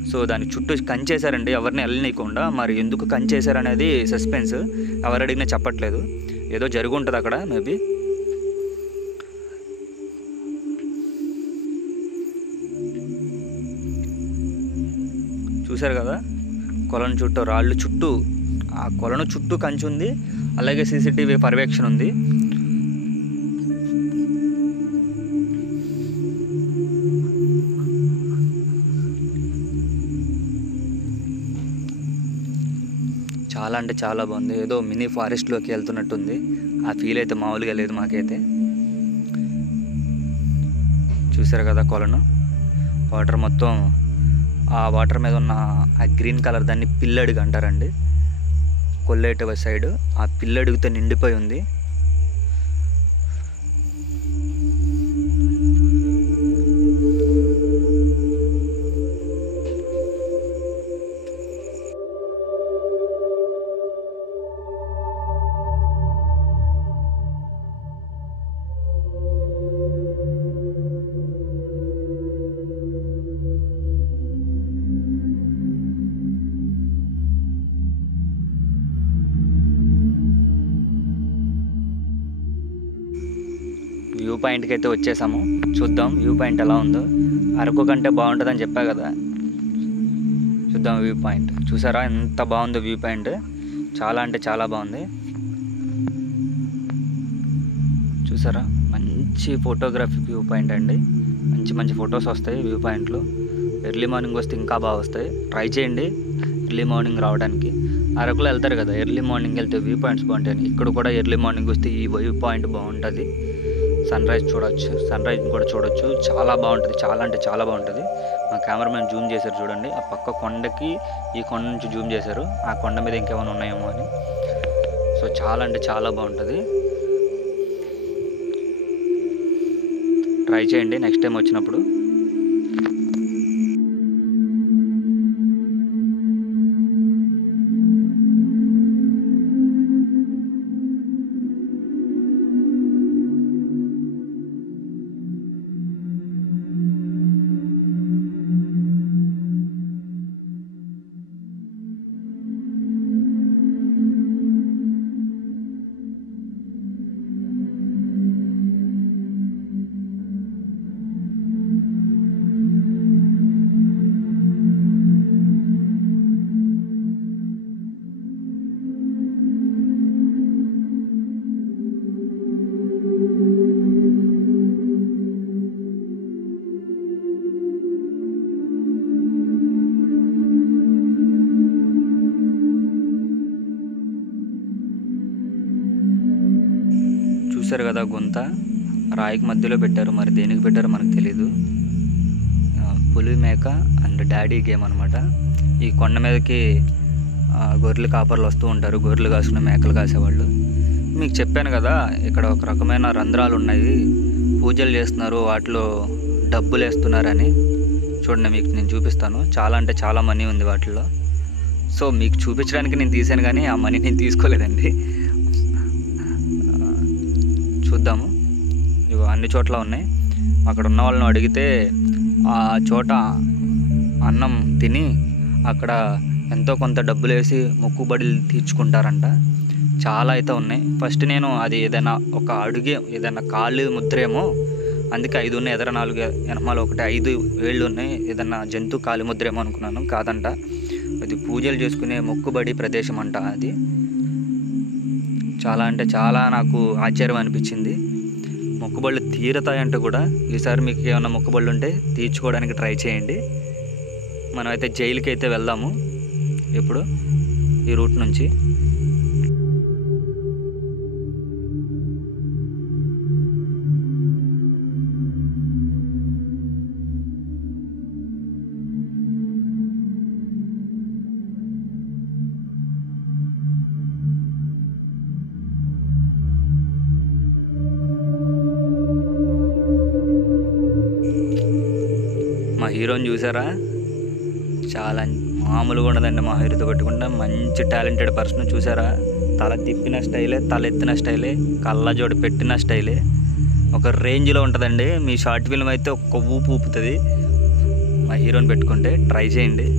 సో దాని చుట్టూ కంచేశారండి, ఎవరిని వెళ్ళనీయకుండా. మరి ఎందుకు కంచేశారు అనేది సస్పెన్స్, ఎవరు అడిగినా చెప్పట్లేదు, ఏదో జరిగి ఉంటుంది అక్కడ మేబీ. చూశారు కదా, కొలను చుట్టూ రాళ్ళు చుట్టూ, ఆ కొలను చుట్టూ కంచి ఉంది, అలాగే సీసీటీవీ పర్యవేక్షణ ఉంది. చాలా అంటే చాలా బాగుంది, ఏదో మినీ ఫారెస్ట్లోకి వెళ్తున్నట్టుంది. ఆ ఫీల్ అయితే మామూలుగా లేదు మాకైతే. చూసారు కదా కొలను, వాటర్ మొత్తం, ఆ వాటర్ మీద ఉన్న ఆ గ్రీన్ కలర్ దాన్ని పిల్లడుగు అంటారండి, కొల్లేటి సైడ్ ఆ పిల్లడుగుతో నిండిపోయి ఉంది. వ్యూ పాయింట్కి అయితే వచ్చేసాము, చూద్దాం వ్యూ పాయింట్ ఎలా ఉందో. అరకు కంటే బాగుంటుందని చెప్పా కదా, చూద్దాం వ్యూ పాయింట్. చూసారా ఎంత బాగుందో వ్యూ పాయింట్, చాలా అంటే చాలా బాగుంది. చూసారా మంచి ఫోటోగ్రఫీ వ్యూ పాయింట్ అండి, మంచి మంచి ఫొటోస్ వస్తాయి వ్యూ పాయింట్లో. ఎర్లీ మార్నింగ్ వస్తే ఇంకా బాగా వస్తాయి, ట్రై చేయండి ఎర్లీ మార్నింగ్ రావడానికి. అరకులో వెళ్తారు కదా, ఎర్లీ మార్నింగ్ వెళ్తే వ్యూ పాయింట్స్ బాగుంటాయి. ఇక్కడ కూడా ఎర్లీ మార్నింగ్ వస్తే ఈ వ్యూ పాయింట్ బాగుంటుంది, సన్ రైజ్ చూడొచ్చు, సన్ రైజ్ కూడా చూడొచ్చు, చాలా బాగుంటుంది, చాలా అంటే చాలా బాగుంటుంది. మా కెమెరామెన్ జూమ్ చేశారు చూడండి, ఆ పక్క కొండకి ఈ కొండ నుంచి జూమ్ చేశారు, ఆ కొండ మీద ఇంకేమైనా ఉన్నాయేమో అని. సో చాలా అంటే చాలా బాగుంటుంది, ట్రై చేయండి నెక్స్ట్ టైం వచ్చినప్పుడు. చూసారు కదా గుంత రాయికి మధ్యలో పెట్టారు, మరి దేనికి పెట్టారో మనకు తెలీదు. పులి మేక అండ్ డాడీ గేమ్ అనమాట. ఈ కొండ మీదకి గొర్రెలు కాపర్లు వస్తూ ఉంటారు, గొర్రెలు కాసుకునే మేకలు కాసేవాళ్ళు. మీకు చెప్పాను కదా ఇక్కడ ఒక రకమైన రంధ్రాలు ఉన్నాయి, పూజలు చేస్తున్నారు, వాటిలో డబ్బులు వేస్తున్నారని. చూడండి మీకు నేను చూపిస్తాను. చాలా అంటే చాలా మనీ ఉంది వాటిల్లో. సో మీకు చూపించడానికి నేను తీసాను కానీ ఆ మనీ నేను తీసుకోలేదండి. చూద్దాము. ఇవి అన్ని చోట్ల ఉన్నాయి. అక్కడ ఉన్న వాళ్ళని అడిగితే ఆ చోట అన్నం తిని అక్కడ ఎంతో కొంత డబ్బులు వేసి మొక్కుబడులు తీర్చుకుంటారంట. చాలా అయితే ఉన్నాయి. ఫస్ట్ నేను అది ఏదైనా ఒక అడుగే ఏదైనా కాళ్ళు ముద్రేమో, అందుకే 5 ఉన్నాయి, ఎదర 4 ఎనమాలు ఒకటి 5 వేళ్ళు ఉన్నాయి, ఏదన్నా జంతు కాలి ముద్రేమో అనుకున్నాను. కాదంట, అది పూజలు చేసుకునే మొక్కుబడి ప్రదేశం అంట. అది చాలా అంటే చాలా నాకు ఆశ్చర్యం అనిపించింది. మొక్కుబళ్ళు తీరుతాయంటే కూడా ఈసారి మీకు ఏమైనా మొక్కుబళ్ళు ఉంటే తీర్చుకోవడానికి ట్రై చేయండి. మనమైతే జైలుకి అయితే వెళ్దాము ఇప్పుడు ఈ రూట్ నుంచి. మా హీరోని చూసారా, చాలా మామూలుగా ఉండదండి. మా హీరోతో పెట్టుకుంటే మంచి టాలెంటెడ్ పర్సన్. చూసారా, తల తిప్పిన స్టైలే, తల ఎత్తిన స్టైలే, కళ్ళజోడు పెట్టిన స్టైలే ఒక రేంజ్లో ఉంటుందండి. మీ షార్ట్ ఫిల్మ్ అయితే ఒక్క ఊపు ఊపుతుంది. మా హీరోని పెట్టుకుంటే ట్రై చేయండి.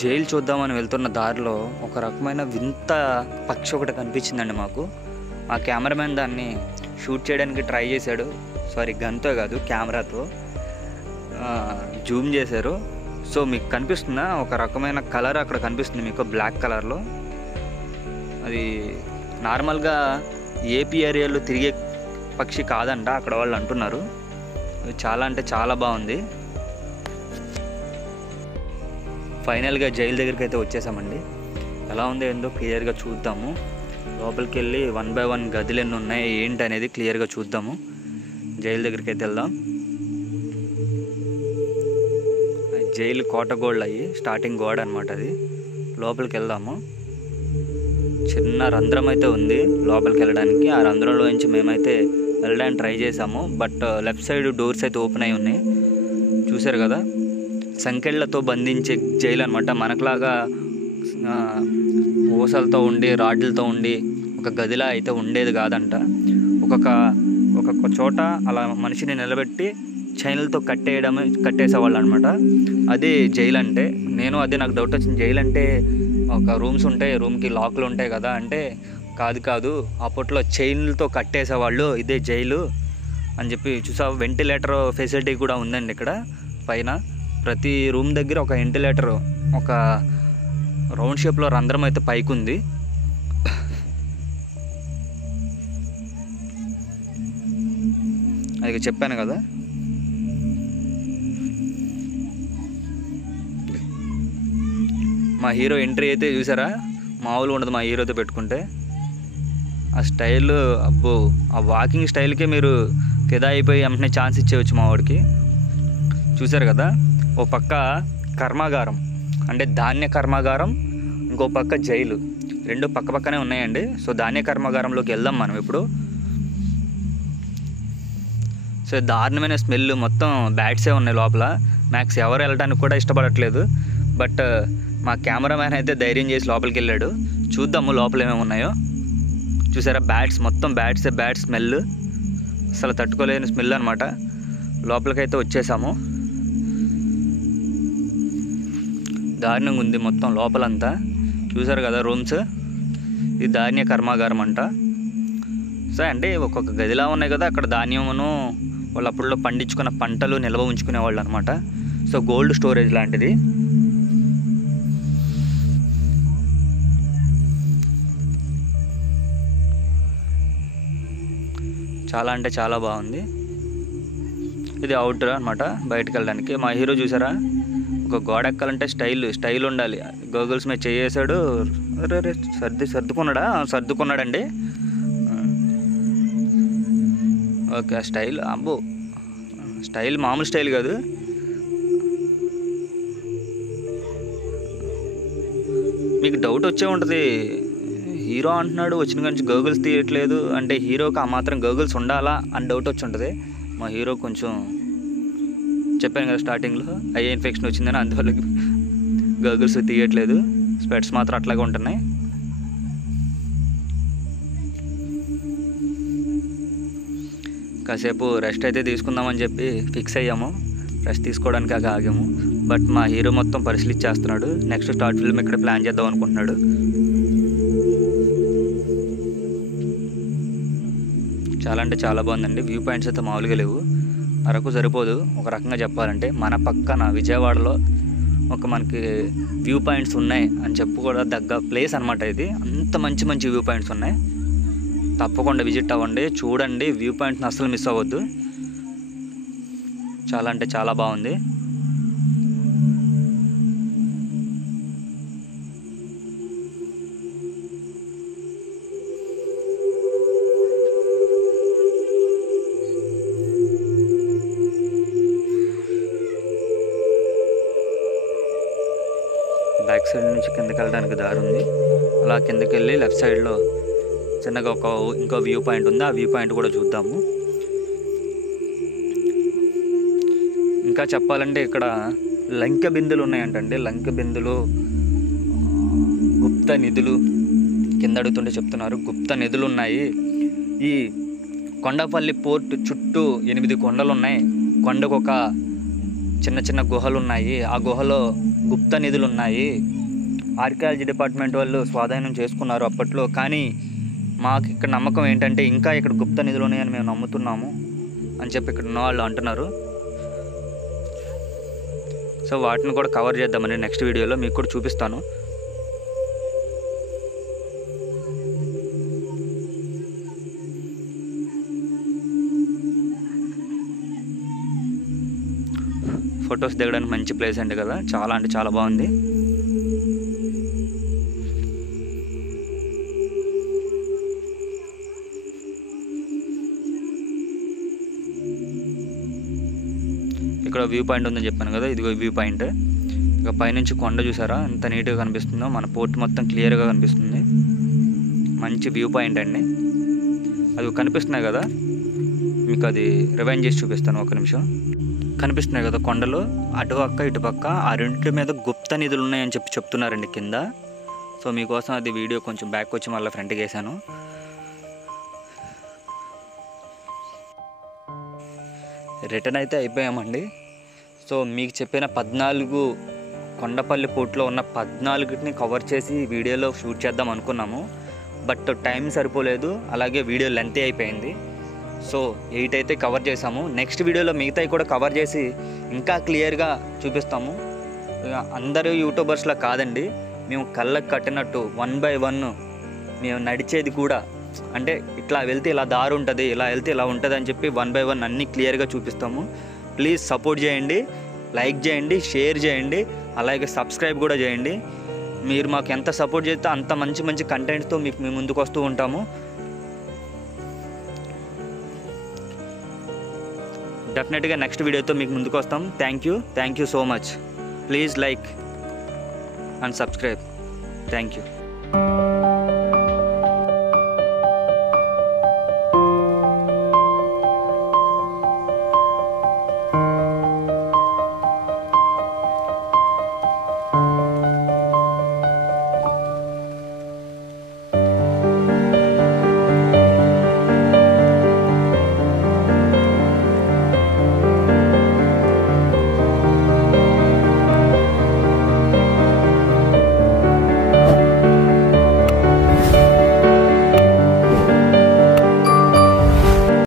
జైలు చూద్దామని వెళ్తున్న దారిలో ఒక రకమైన వింత పక్షి ఒకటి కనిపించిందండి మాకు. ఆ కెమెరామెన్ దాన్ని షూట్ చేయడానికి ట్రై చేశాడు. సారీ, గన్తో కాదు, కెమెరాతో జూమ్ చేశారు. సో మీకు కనిపిస్తుందా ఒక రకమైన కలర్ అక్కడ కనిపిస్తుంది మీకు, బ్లాక్ కలర్లో. అది నార్మల్గా ఏపీ ఏరియాలో తిరిగే పక్షి కాదంట అక్కడ వాళ్ళు అంటున్నారు. చాలా అంటే చాలా బాగుంది. ఫైనల్గా జైలు దగ్గరికి అయితే వచ్చేసామండి. ఎలా ఉందో ఏందో క్లియర్గా చూద్దాము. లోపలికి వెళ్ళి 1 by 1 గదులు ఎన్ని ఉన్నాయి ఏంటి అనేది క్లియర్గా చూద్దాము. జైలు దగ్గరికి అయితే వెళ్దాం. జైలు కోట గోడలు అయ్యి స్టార్టింగ్ గోడ అనమాట అది. లోపలికి వెళ్దాము. చిన్న రంధ్రం అయితే ఉంది లోపలికి వెళ్ళడానికి. ఆ రంధ్రంలో నుంచి మేమైతే వెళ్ళడానికి ట్రై చేసాము. బట్ లెఫ్ట్ సైడ్ డోర్స్ అయితే ఓపెన్ అయి ఉన్నాయి. చూసారు కదా, సంకెళ్లతో బంధించే జైలు అనమాట. మనకులాగా ఊసలతో ఉండి రాడ్లతో ఉండి ఒక గదిలా అయితే ఉండేది కాదంట. ఒక్కొక్క చోట అలా మనిషిని నిలబెట్టి చైన్లతో కట్టేసేవాళ్ళు అనమాట. అదే జైలు అంటే. అదే నాకు డౌట్ వచ్చింది, జైలు అంటే ఒక రూమ్స్ ఉంటాయి, రూమ్కి లాక్లు ఉంటాయి కదా అంటే, కాదు అప్పట్లో చైన్లతో కట్టేసేవాళ్ళు, ఇదే జైలు అని చెప్పి. చూసా, వెంటిలేటర్ ఫెసిలిటీ కూడా ఉందండి ఇక్కడ పైన. ప్రతి రూమ్ దగ్గర ఒక వెంటిలేటర్, ఒక రౌండ్ షేప్లో రంధ్రం అయితే పైకి ఉంది. అది చెప్పాను కదా. మా హీరో ఎంట్రీ అయితే చూసారా, మామూలుగా ఉండదు మా హీరోతో పెట్టుకుంటే. ఆ స్టైల్, అబ్బో, ఆ వాకింగ్ స్టైల్కే మీరు ఫిదా అయిపోయి వెంటనే ఛాన్స్ ఇచ్చేయచ్చు మా వాడికి. చూసారు కదా, ఓ పక్క కర్మాగారం అంటే ధాన్య కర్మాగారం, ఇంకో పక్క జైలు. రెండు పక్క పక్కనే ఉన్నాయండి. సో ధాన్య కర్మాగారంలోకి వెళ్దాం మనం ఇప్పుడు. సో దారుణమైన స్మెల్, మొత్తం బ్యాట్సే ఉన్నాయి లోపల. మ్యాక్స్ ఎవరు వెళ్ళడానికి కూడా ఇష్టపడట్లేదు. బట్ మా కెమెరామ్యాన్ అయితే ధైర్యం చేసి లోపలికి వెళ్ళాడు. చూద్దాము లోపల ఏమేమి ఉన్నాయో. చూసారా బ్యాట్స్, మొత్తం బ్యాట్సే, బ్యాట్ స్మెల్ అసలు తట్టుకోలేని స్మెల్ అనమాట. లోపలికైతే వచ్చేసాము. దారుణంగా ఉంది మొత్తం లోపలంతా. చూసారు కదా రూమ్స్. ఇది ధాన్య కర్మాగారం అంట. సో అంటే ఒక్కొక్క గదిలా ఉన్నాయి కదా, అక్కడ ధాన్యమును వాళ్ళు అప్పుడులో పండించుకున్న పంటలు నిల్వ ఉంచుకునేవాళ్ళు అనమాట. సో గోల్డ్ స్టోరేజ్ లాంటిది. చాలా అంటే చాలా బాగుంది. ఇది అవుట్డోర్ అనమాట, బయటకు వెళ్ళడానికి. మా హీరో చూసారా, ఒక గోడ ఎక్కాలంటే స్టైల్ ఉండాలి. గోగుల్స్ మీద చేసాడు. సర్దుకున్నాడండి. ఓకే, స్టైల్ అబ్బో, స్టైల్ మామూలు స్టైల్ కాదు. మీకు డౌట్ వచ్చే ఉంటుంది, హీరో అంటున్నాడు వచ్చిన నుంచి గోగుల్స్ తీయట్లేదు అంటే హీరోకి ఆ మాత్రం గోగుల్స్ ఉండాలా అని డౌట్ వచ్చి ఉంటుంది. మా హీరో కొంచెం చెప్పాను కదా స్టార్టింగ్లో, ఐ ఇన్ఫెక్షన్ వచ్చిందని, అందువల్ల గోగుల్స్ తీయట్లేదు. స్పెట్స్ మాత్రం అట్లాగే ఉంటున్నాయి. కాసేపు రెస్ట్ అయితే తీసుకుందామని చెప్పి ఫిక్స్ అయ్యాము. రెస్ట్ తీసుకోవడానికి ఆగాము. బట్ మా హీరో మొత్తం పరిశీలించేస్తున్నాడు. నెక్స్ట్ షార్ట్ ఫిల్మ్ ఇక్కడ ప్లాన్ చేద్దాం అనుకుంటున్నాడు. చాలా అంటే చాలా బాగుందండి. వ్యూ పాయింట్స్ అయితే మామూలుగా లేవు. అరకు సరిపోదు ఒక రకంగా చెప్పాలంటే. మన పక్కన విజయవాడలో ఒక మనకి వ్యూ పాయింట్స్ ఉన్నాయి అని చెప్పుకోదగ్గ ప్లేస్ అనమాట ఇది. అంత మంచి మంచి వ్యూ పాయింట్స్ ఉన్నాయి. తప్పకుండా విజిట్ అవ్వండి, చూడండి. వ్యూ పాయింట్స్ని అస్సలు మిస్ అవ్వద్దు. చాలా అంటే చాలా బాగుంది. బ్యాక్ సైడ్ నుంచి కిందకి వెళ్ళడానికి దారి ఉంది. అలా కిందకి వెళ్ళి లెఫ్ట్ సైడ్లో చిన్నగా ఇంకో వ్యూ పాయింట్ ఉంది. ఆ వ్యూ పాయింట్ కూడా చూద్దాము. ఇంకా చెప్పాలంటే ఇక్కడ లంక బిందులు ఉన్నాయంటండి. లంక బిందులు, గుప్త నిధులు కింద అడుగుతుంటే చెప్తున్నారు. గుప్త నిధులు ఉన్నాయి. ఈ కొండపల్లి పోర్ట్ చుట్టూ 8 కొండలు ఉన్నాయి. కొండకు ఒక చిన్న చిన్న గుహలు ఉన్నాయి. ఆ గుహలో గుప్త నిధులు ఉన్నాయి. ఆర్కియాలజీ డిపార్ట్మెంట్ వాళ్ళు స్వాధీనం చేసుకున్నారు అప్పట్లో. కానీ మాకు ఇక్కడ నమ్మకం ఏంటంటే ఇంకా ఇక్కడ గుప్త నిధులు ఉన్నాయని మేము నమ్ముతున్నాము అని చెప్పి ఇక్కడ ఉన్న వాళ్ళు అంటున్నారు. సో వాటిని కూడా కవర్ చేద్దామని నెక్స్ట్ వీడియోలో మీకు కూడా చూపిస్తాను. ఫొటోస్ దిగడానికి మంచి ప్లేస్ అండి కదా, చాలా అంటే చాలా బాగుంది. ఇక్కడ వ్యూ పాయింట్ ఉందని చెప్పాను కదా, ఇదిగో వ్యూ పాయింట్. ఇక పైనుంచి కొండ చూసారా ఎంత నీట్గా కనిపిస్తుందో. మన పోర్ట్ మొత్తం క్లియర్గా కనిపిస్తుంది. మంచి వ్యూ పాయింట్ అండి. అది కనిపిస్తున్నాయి కదా మీకు, అది రివైండ్ చేసి చూపిస్తాను ఒక నిమిషం. కనిపిస్తున్నాయి కదా కొండలు, అటుపక్క ఇటుపక్క. ఆ రెండింటి మీద గుప్త నిధులు ఉన్నాయని చెప్పి చెప్తున్నారండి కింద. సో మీకోసం అది వీడియో కొంచెం బ్యాక్ వచ్చి మళ్ళీ ఫ్రంట్కి వేసాను. రిటర్న్ అయితే అయిపోయామండి. సో మీకు చెప్పిన 14 కొండపల్లి పోర్ట్లో ఉన్న 14ని కవర్ చేసి వీడియోలో షూట్ చేద్దాం అనుకున్నాము. బట్ టైం సరిపోలేదు, అలాగే వీడియో లెంత్ అయిపోయింది. సో 8 అయితే కవర్ చేసాము. నెక్స్ట్ వీడియోలో మిగతాయి కూడా కవర్ చేసి ఇంకా క్లియర్గా చూపిస్తాము. అందరూ యూట్యూబర్స్లా కాదండి, మేము కళ్ళకు కట్టినట్టు 1 by 1 మేము నడిచేది కూడా, అంటే ఇట్లా వెళ్తే ఇలా దారి ఉంటుంది, ఇలా వెళ్తే ఇలా ఉంటుంది అని చెప్పి 1 by 1 అన్నీ క్లియర్గా చూపిస్తాము. ప్లీజ్ సపోర్ట్ చేయండి, లైక్ చేయండి, షేర్ చేయండి, అలాగే సబ్స్క్రైబ్ కూడా చేయండి. మీరు మాకు ఎంత సపోర్ట్ చేస్తే అంత మంచి మంచి కంటెంట్తో మీకు మేము ముందుకు వస్తూ ఉంటాము. డెఫినెట్గా నెక్స్ట్ వీడియోతో మీకు ముందుకు వస్తాం. Thank you so much. Please like and subscribe. Thank you.